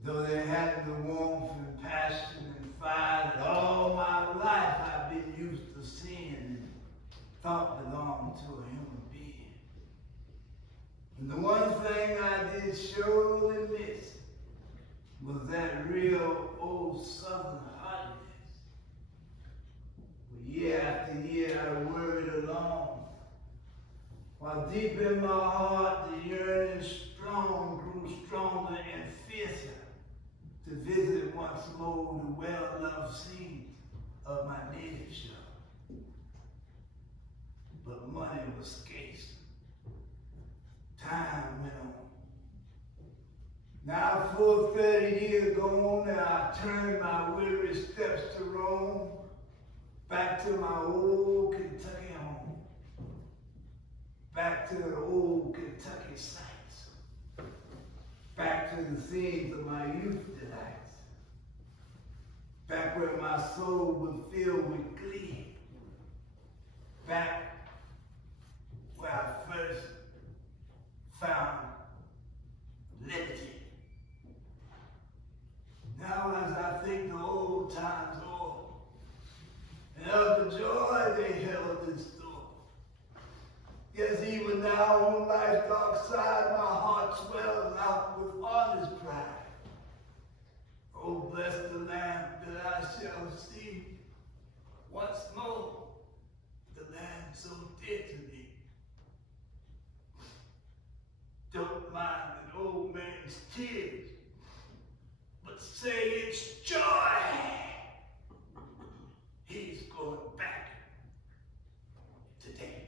Though they had the warmth and passion and fire that all my life I've been used to seeing and thought belonged to a human being. And the one thing I did surely miss was that real old Southern hardness. Year after year I worried along, while deep in my heart the yearning strong grew stronger and fiercer to visit once more the well-loved scenes of my native shore. But money was scarce. Time went on. Now, full 30 years gone, I turned my weary steps to Rome, back to my old Kentucky home. Back to the old Kentucky sights. Back to the scenes of my youth delights. Back where my soul was filled with glee. Back where I first found liberty. Now as I think the old times over, of the joy they held in store. Yes, even now on life's dark side, my heart swells out with honest pride. Oh, bless the land that I shall see once more, the land so dear to me. Don't mind an old man's tears, but say it's joy. He's going back today.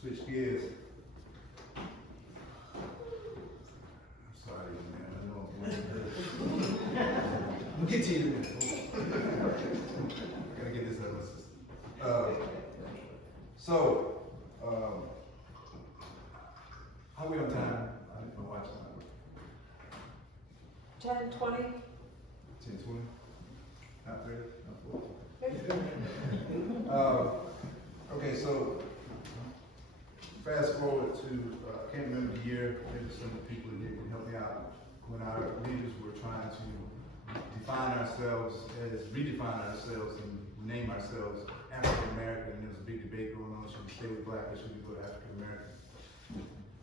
Switch gears. I'm sorry, man. I know I'm going We'll get to you in a minute. I gotta get this out of my system. How are we on time? I didn't know watch time. 10, 20? 10, 20? Not 30? Not 40? Okay, so fast forward to, I can't remember the year, maybe some of the people in here can help me out. When our leaders were trying to redefine ourselves and name ourselves African American, and there was a big debate going on, should we stay with black or should we go to African American?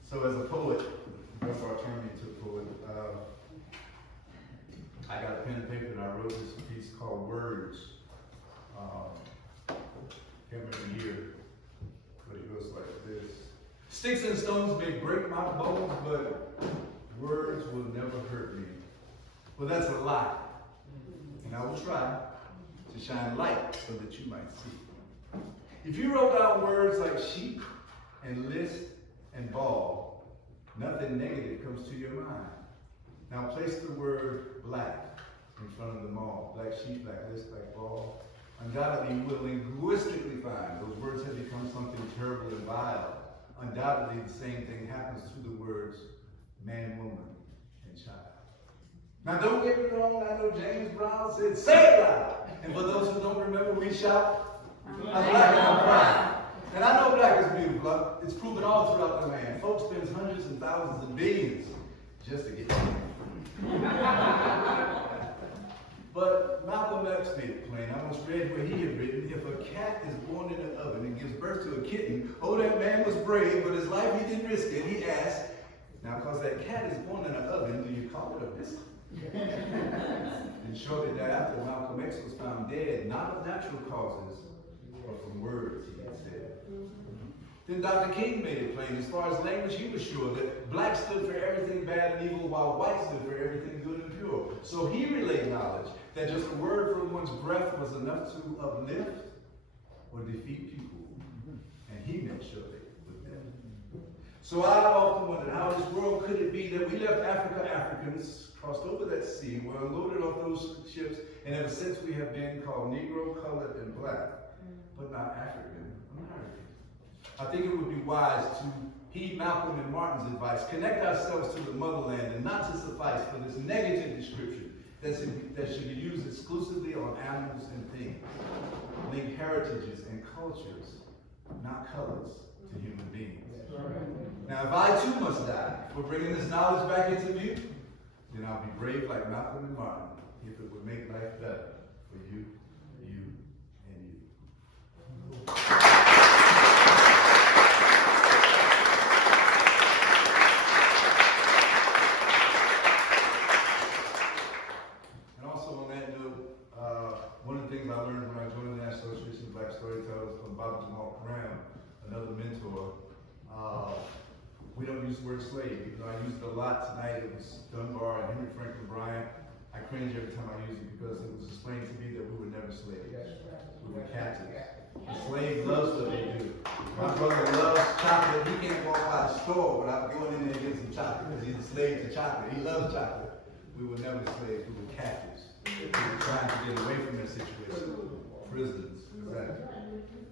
So as a poet, therefore I turned me into a poet, I got a pen and paper and I wrote this piece called Words. Can't remember the year, but it goes like this. Sticks and stones may break my bones, but words will never hurt me. Well, that's a lie. And I will try to shine light so that you might see. If you wrote down words like sheep and list and ball, nothing negative comes to your mind. Now place the word black in front of them all. Black sheep, black list, black ball. Undoubtedly, you will linguistically find those words have become something terrible and vile. Undoubtedly, the same thing happens to the words man, woman, and child. Now, don't get me wrong, I know James Brown said, say it loud. And for those who don't remember, we shout, I'm black and I'm proud. And I know black is beautiful. It's proven all throughout the land. Folks spend hundreds and thousands and billions just to get there. But Malcolm X made it plain. I once read where he had written, if a cat is born in an oven and gives birth to a kitten, oh, that man was brave, but his life he didn't risk it. He asked, now, because that cat is born in an oven, do you call it a biscuit? And shortly thereafter, Malcolm X was found dead, not of natural causes, but from words he had said. Then Dr. King made it plain. As far as language, he was sure that black stood for everything bad and evil, while white stood for everything good and pure. So he relayed knowledge that just a word from one's breath was enough to uplift or defeat people. And he made sure they would never. So I've often wondered, how in this world could it be that we left Africa Africans, crossed over that sea, were unloaded off those ships, and ever since we have been called Negro, colored, and black, but not African American. I think it would be wise to heed Malcolm and Martin's advice, connect ourselves to the motherland, and not to suffice for this negative description that should be used exclusively on animals and things. Link heritages and cultures, not colors, to human beings. Now, if I too must die for bringing this knowledge back into view, then I'll be brave like Malcolm and Martin, if it would make life better for you, and you. And also on that note, one of the things I learned when I joined the National Association of Black Storytellers from Bob Jamal Graham, another mentor, we don't use the word slave. Even though I used it a lot tonight, it was Dunbar and Henry Franklin Bryant. I cringe every time I use it because it was explained to me that we were never slaves. We were captives. The slave loves what they do. My brother loves chocolate. He can't walk by the store without going in there and getting some chocolate because he's a slave to chocolate. He loves chocolate. We were never slaves. We were captives. We were trying to get away from that situation. Prisons. Exactly.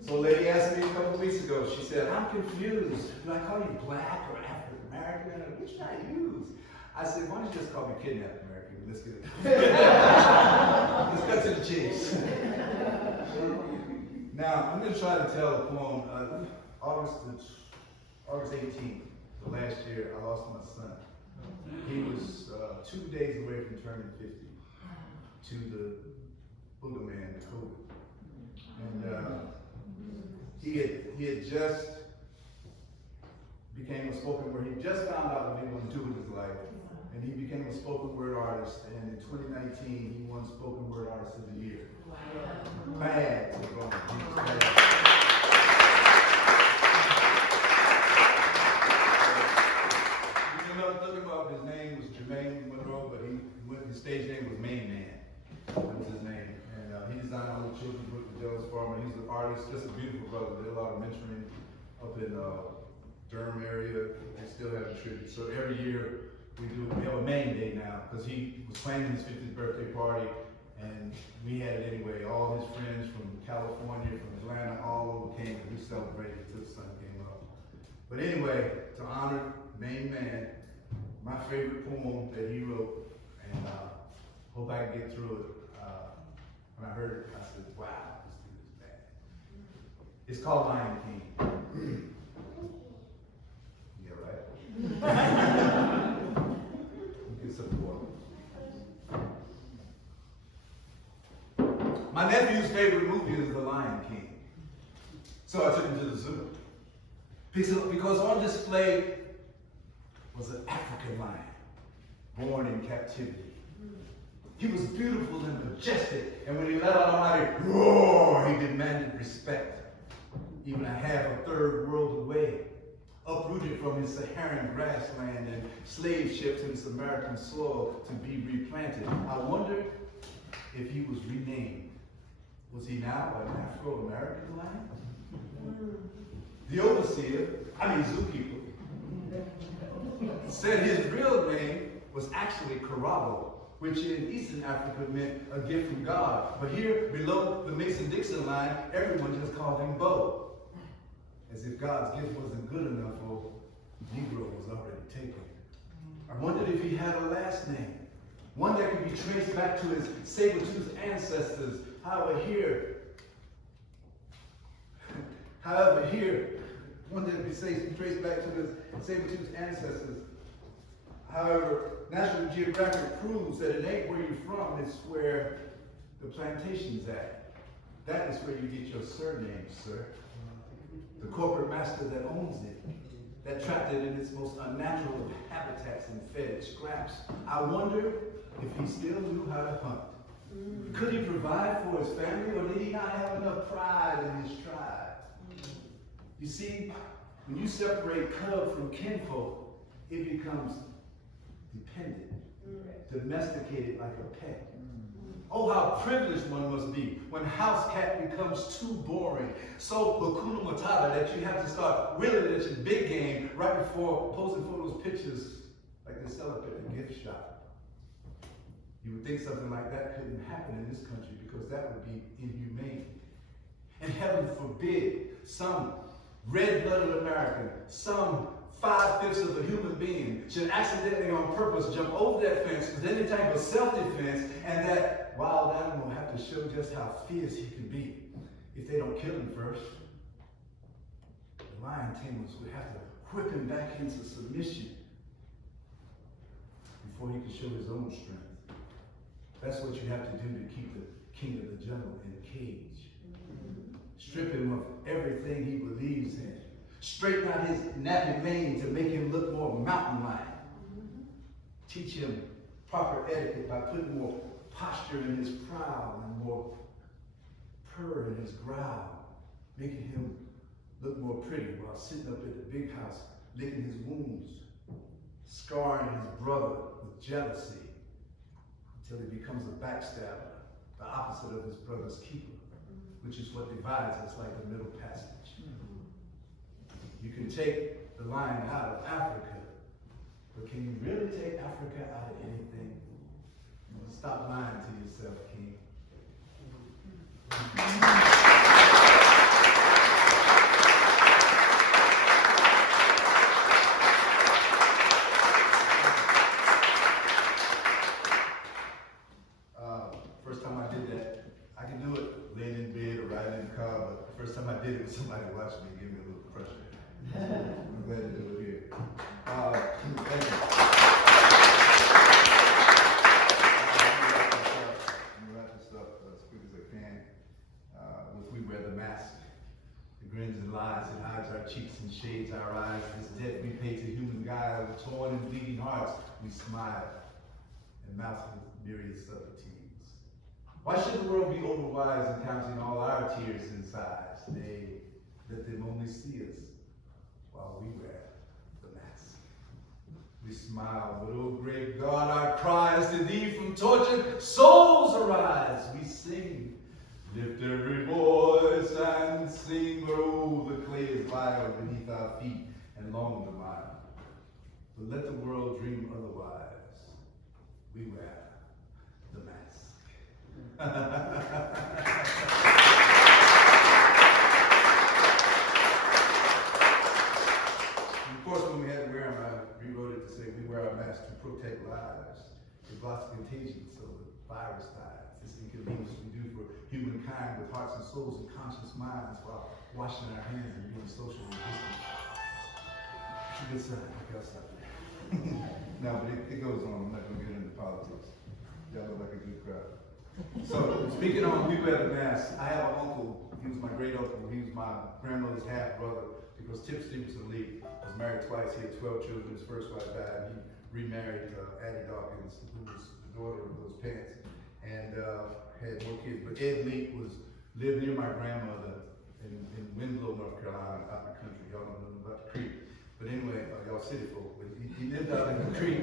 So a lady asked me a couple of weeks ago, she said, I'm confused. Do I call you black or African American? Which should I use? I said, why don't you just call me kidnapped American? Let's get it. Let's cut to the chase. going to try to tell a poem. August 18th, the last year, I lost my son. He was 2 days away from turning 50 to the boogeyman, the COVID. And he had just became a spoken word. He just found out what he wanted to do with his life. And he became a spoken word artist. And in 2019, he won Spoken Word Artist of the Year. Wow. Bad to the bone. You know, look him up. His name was Jermaine Monroe, but his stage name was Main Man. That was his name. And he designed all the children's book for Joe's Farmer. He's an artist, just a beautiful brother. Did a lot of mentoring up in Durham area. They still have a tribute. So every year we have a Main Day now because he was planning his 50th birthday party, and we had it anyway. All his friends from California, from Atlanta, all over came and we celebrated until the sun came up. But anyway, to honor Main Man, my favorite poem that he wrote, and hope I can get through it. When I heard it, I said, wow, this dude is bad. It's called Lion King. Yeah, right? Get some water. My nephew's favorite movie is The Lion King. So I took him to the zoo. Because on display was an African lion born in captivity. He was beautiful and majestic, and when he let out a mighty roar, he demanded respect. Even a half a third world away, uprooted from his Saharan grassland and slave ships in Samaritan soil to be replanted. I wondered if he was renamed. Was he now an Afro-American lion? The overseer, zookeeper, said his real name was actually Karabo, which in Eastern Africa meant a gift from God. But here, below the Mason-Dixon line, everyone just called him Bo, as if God's gift wasn't good enough or Negro was already taken. I wondered if he had a last name, one that could be traced back to his saber-toothed ancestors. However, here, one that could be traced back to his saber-toothed ancestors. However, National Geographic proves that it ain't where you're from, it's where the plantation's at. That is where you get your surname, sir. The corporate master that owns it, that trapped it in its most unnatural of habitats and fed it scraps. I wonder if he still knew how to hunt. Could he provide for his family, or did he not have enough pride in his tribe? You see, when you separate cub from kinfolk, it becomes dependent, domesticated like a pet. Oh, how privileged one must be when house cat becomes too boring, so Hakuna Matata that you have to start willing at your big game right before posting for those pictures like they sell up at the gift shop. You would think something like that couldn't happen in this country because that would be inhumane. And heaven forbid, some red-blooded American, some 5/5 of a human being should accidentally on purpose jump over that fence with any type of self-defense, and that wild animal have to show just how fierce he can be if they don't kill him first. The lion tamers would have to whip him back into submission before he could show his own strength. That's what you have to do to keep the king of the jungle in a cage. Strip him of everything he believes in. Straighten out his nappy mane to make him look more mountain-like. Teach him proper etiquette by putting more posture in his prowl and more purr in his growl, making him look more pretty while sitting up at the big house, licking his wounds, scarring his brother with jealousy until he becomes a backstabber, the opposite of his brother's keeper, which is what divides us like the Middle Passage. You can take the lion out of Africa, but can you really take Africa out of anything? Stop lying to yourself, King. First time I did that, I can do it laying in bed or riding in the car, but the first time I did it, somebody watched me give me a little pressure. I'm glad to do it here. Thank you. I'm gonna wrap this up as quick as I can. We wear the mask. It grins and lies, it hides our cheeks and shades our eyes. This debt we pay to human guile, with torn and bleeding hearts, we smile and mouth with myriad subtleties. Why should the world be overwise in counting all our tears and sighs? Nay, let them only see us while we wear the mask. We smile, but oh great God, our cries to thee from tortured souls arise. We sing, lift every voice and sing, but oh, the clay is vile beneath our feet and long to mile. But let the world dream otherwise. We wear the mask. Of course, when we had to wear them, I rewrote it to say we wear our masks to protect lives. It blocks contagion, so the virus dies. This inconvenience we do for humankind with hearts and souls and conscious minds while washing our hands and being socially distant. It's a good sign. Okay, I'll stop there. No, but it goes on. I'm not going to get into politics. Y'all look like a good crowd. So, speaking on we wear the mask, I have an uncle. He was my great uncle. He was my grandmother's half brother because Tip Stevenson Lee was married twice. He had 12 children. His first wife died. He remarried Addie Dawkins, who was the daughter of those parents, and had more kids. But Ed Lee lived near my grandmother in Winslow, North Carolina, out in the country. Y'all don't know about the creek. But anyway, y'all city folk. But he lived out in the creek,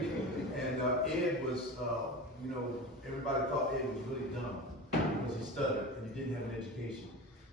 and Ed was, everybody thought Ed was really dumb because he stuttered and he didn't have an education.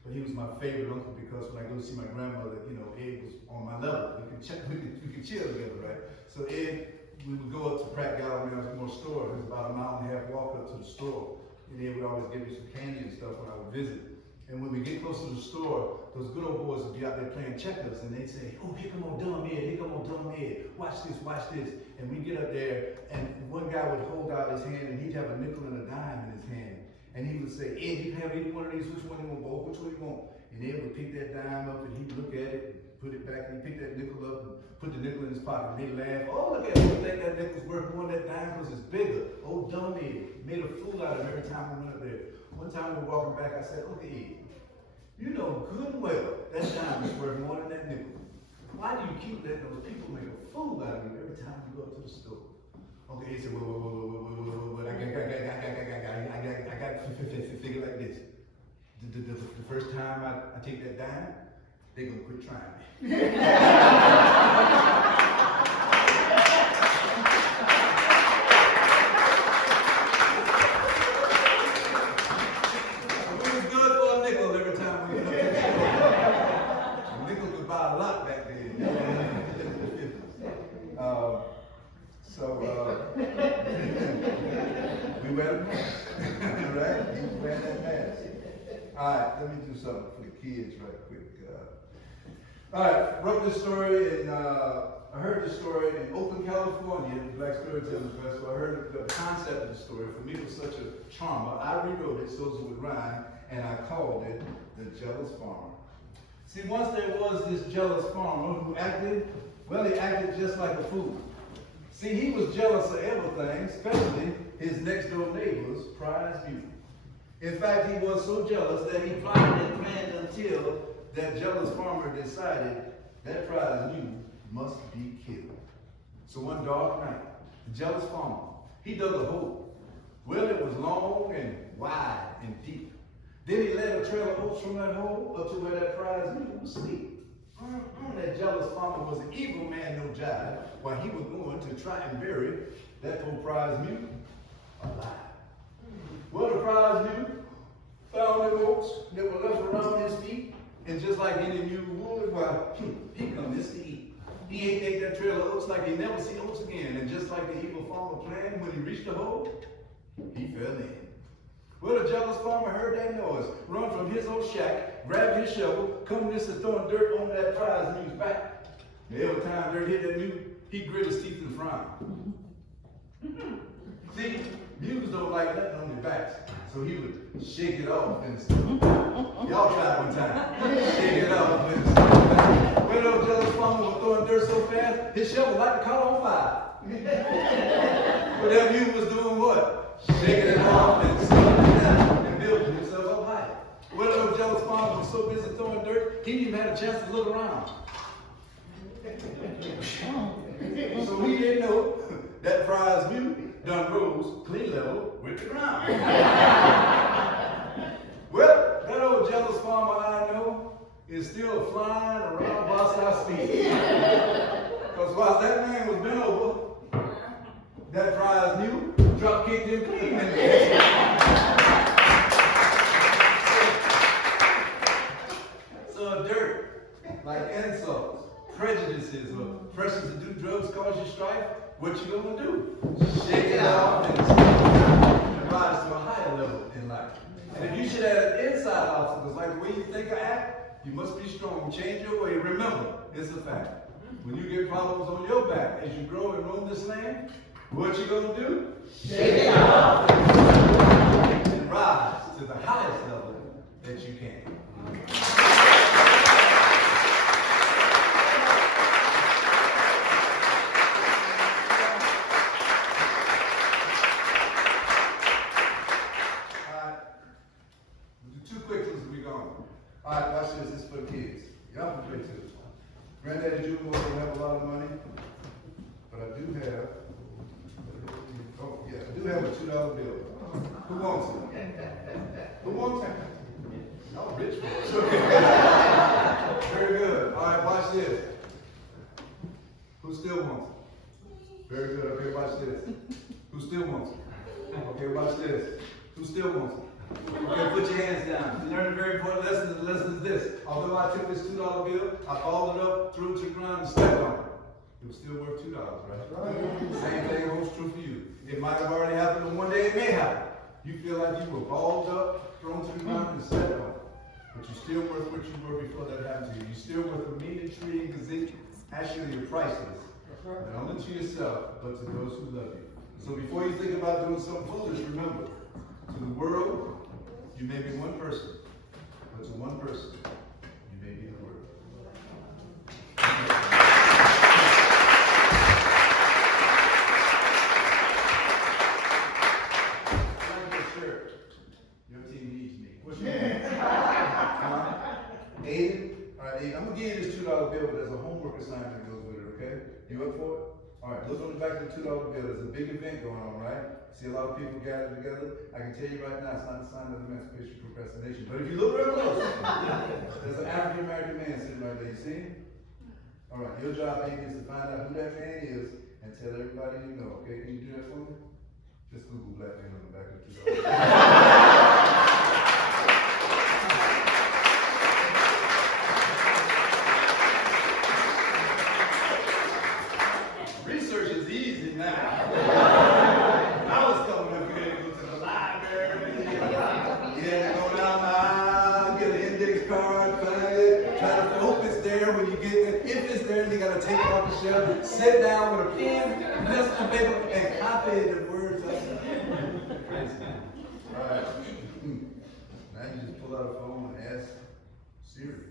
But he was my favorite uncle because when I go see my grandmother, Ed was on my level. We could chill together, right? So Ed, we would go up to Pratt Gallery Moore store. It was about a mile and a half walk up to the store. And Ed would always give me some candy and stuff when I would visit. And when we get close to the store, those good old boys would be out there playing checkers, and they'd say, oh, here come on dumb Ed, here come on dumb Ed, watch this, watch this. And we get up there, and one guy would hold out his hand, and he'd have a nickel and a dime in his hand. And he would say, Ed, you can have any one of these, which one you want, boy, which one you want? And Ed would pick that dime up, and he'd look at it, and put it back, and he'd pick that nickel up, and put the nickel in his pocket, and they'd laugh, oh, look at it, you think that nickel's worth more than that dime because it's bigger. Oh, dumb Ed, made a fool out of him every time we went up there. One time we were walking back, I said, okay, Ed, you know good and well that dime is worth more than that nickel. Why do you keep letting those people make a fool out of you every time you go up to the store? Okay, he said, well, I got to figure like this. The first time I take that dime, they're going to quit trying me. We wear the mask, right? He's wearing that mask. All right, let me do something for the kids right quick. All right, wrote this story, and I heard this story in Oakland, California, at the Black Storytelling Festival. I heard the concept of the story. For me, it was such a charmer. I rewrote it so it would rhyme, and I called it The Jealous Farmer. See, once there was this jealous farmer who acted just like a fool. See, he was jealous of everything, especially his next door neighbor's prize mule. In fact, he was so jealous that he plotted and planned until that jealous farmer decided that prize mule must be killed. So one dark night, the jealous farmer, he dug a hole. Well, it was long and wide and deep. Then he led a trail of oats from that hole up to where that prize mule was asleep. That jealous farmer was an evil man, no jive, while he was going to try and bury that poor prize mule alive. Well, the prize mule found the oats that were left around his feet, and just like any mule would, he come this to eat. He ate that trail of oats like he never seen oats again, and just like the evil farmer planned, when he reached the hole, he fell in. Well, the jealous farmer heard that noise, run from his old shack, grabbed his shovel, come just to throwing dirt on that prize mule's back. And every time dirt hit that mule, he grit his teeth and frown. See, mules don't like nothing on their backs, so So he would shake it off and stuff. Y'all try it one time. Shake it off and stuff. Widow jealous farmer was throwing dirt so fast, his shovel like the car on fire. But that mule was doing what? Shaking it off and stuff and building himself up high. Widow jealous farmer was so busy throwing dirt, he didn't even have a chance to look around. So he didn't know that prize mule done rose clean level with the ground. Well, that old jealous farmer I know is still flying around Boston speed. Because while that man was bent over, that prize mule drop kicked him clean in the head. So dirt, like insults, prejudices, or pressures to do drugs cause you strife, what you gonna do? Shake it off and rise to a higher level in life. And if you should have inside obstacles, like the way you think or act, you must be strong. Change your way. Remember, it's a fact. When you get problems on your back as you grow and roam this land, what you gonna do? Shake it off and rise to the highest level that you can. Alright, watch this. This is for the kids. Y'all can play too. Granddaddy Junior don't have a lot of money, but I do have, I do have a $2 bill. Who wants it? Who wants it? No, rich folks. Very good. Alright, watch this. Who still wants it? Very good. Okay, watch this. Who still wants it? Okay, watch this. Who still wants it? Okay, put your hands down. You learned a very important lesson. The lesson is this. Although I took this $2 bill, I balled it up, threw it to the ground, and stepped on it. It was still worth $2, right? Same thing holds true for you. It might have already happened, and one day it may happen. You feel like you were balled up, thrown to the ground, and stepped on it. But you're still worth what you were before that happened to you. You're still worth a meaning, tree, and gazette. Actually, you're priceless. Not only to yourself, but to those who love you. So before you think about doing something foolish, remember, to the world, you may be one person, but to one person, you may be the world. Sure. Your team needs me. What's your name? Aiden? All right, Aiden, I'm going to give you this $2 bill, but there's a homework assignment that goes with it, okay? You up for it? All right, look on the back of the $2 bill. There's a big event going on, right? See a lot of people gathered together. I can tell you right now, it's not a sign of emancipation procrastination. But if you look real close, there's an African-American man sitting right there. You see him? All right, your job, Aiden, is to find out who that man is and tell everybody you know, okay? Can you do that for me? Just Google black man on the back of the $2 bill. Research is easy now. I was coming up here to go to the library. Yeah, go down the aisle, get an index card, find it, try to hope it's there when you get there. If it's there, you gotta take it off the shelf, sit down with a pen, pencil, paper, and copy the words up. Alright. Now you just pull out a phone and ask Siri.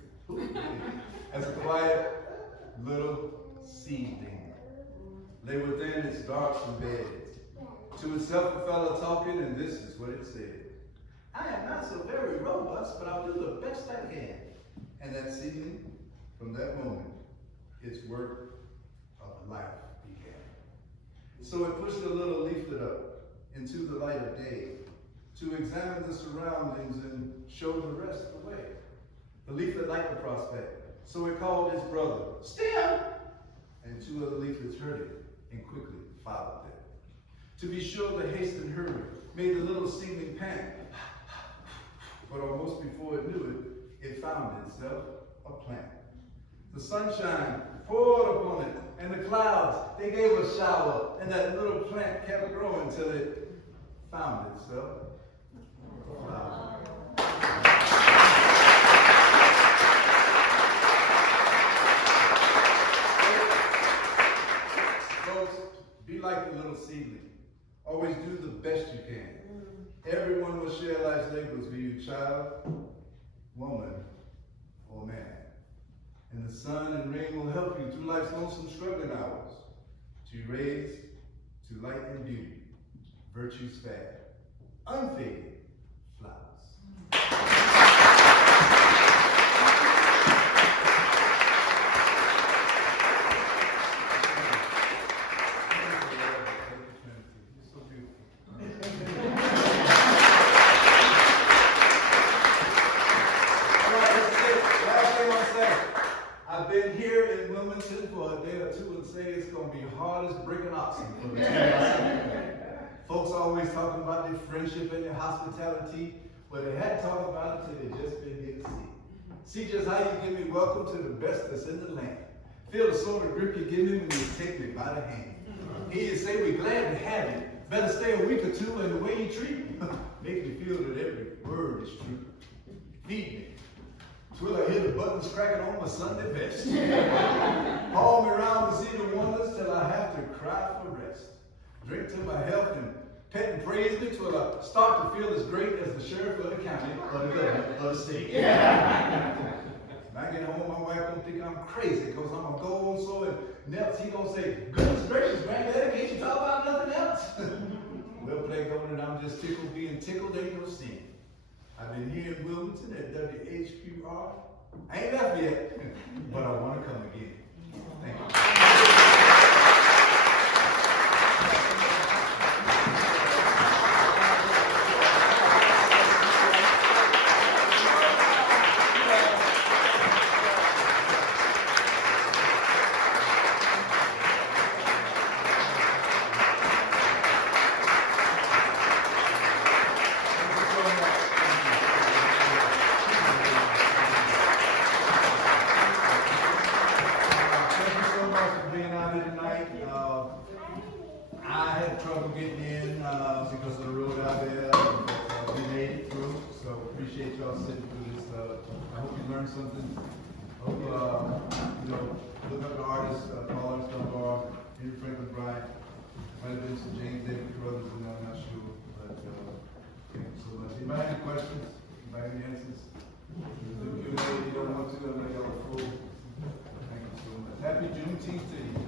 As a quiet little seedling lay within its darksome bed. To itself a fellow talking, and this is what it said. I am not so very robust, but I'll do the best I can. And that seedling, from that moment, its work of life began. So it pushed a little leaflet up into the light of day to examine the surroundings and show the rest the way. The leaflet liked the prospect, so it called his brother, Stem! And 2 other leaflets heard it and quickly followed them. To be sure, the haste and hurry made the little seedling panic. But almost before it knew it, it found itself a plant. The sunshine poured upon it, and the clouds, they gave a shower, and that little plant kept growing till it found itself a flower. Folks, be like the little seedling. Always do the best you can. Everyone will share child, woman, or man. And the sun and rain will help you through life's lonesome struggling hours to raise to light and beauty, virtue's fair, unfading flowers. I've been here in Wilmington for a day or two and say it's going to be hard as bricking oxen for me. Folks always talking about their friendship and their hospitality, but they hadn't talked about it till they just been here to see. See just how you give me welcome to the best that's in the land. Feel the sort of grip you give me when you take me by the hand. Hear you say we're glad to have you. Better stay a week or two, and the way you treat me make me feel that every word is true. Feed me. Till I hear the buttons cracking on my Sunday best. Haul me around to see the wonders till I have to cry for rest. Drink to my health and pet and praise me till I start to feel as great as the sheriff of the county or the governor of the state. When I get home, my wife gonna think I'm crazy because I'm gonna go on so and Nels, he gonna say, goodness gracious, granddaddy, can't you talk about nothing else? Well, play governor, I'm just tickled being tickled, ain't no sin. I've been here in Wilmington at WHQR. I ain't left yet, but I want to come again. Thank you. I had trouble getting in because of the road out there. We made it through, so appreciate y'all sitting through this. I hope you learned something. Hope look up the artists, Paul Dunbar, Henry Franklin Bryant. Might have been some James David Carruthers in there, I'm not sure. But thank you so much. Anybody have any questions? Anybody have any answers? You don't want to, I'm gonna go full. Thank you so much. Happy Juneteenth to you.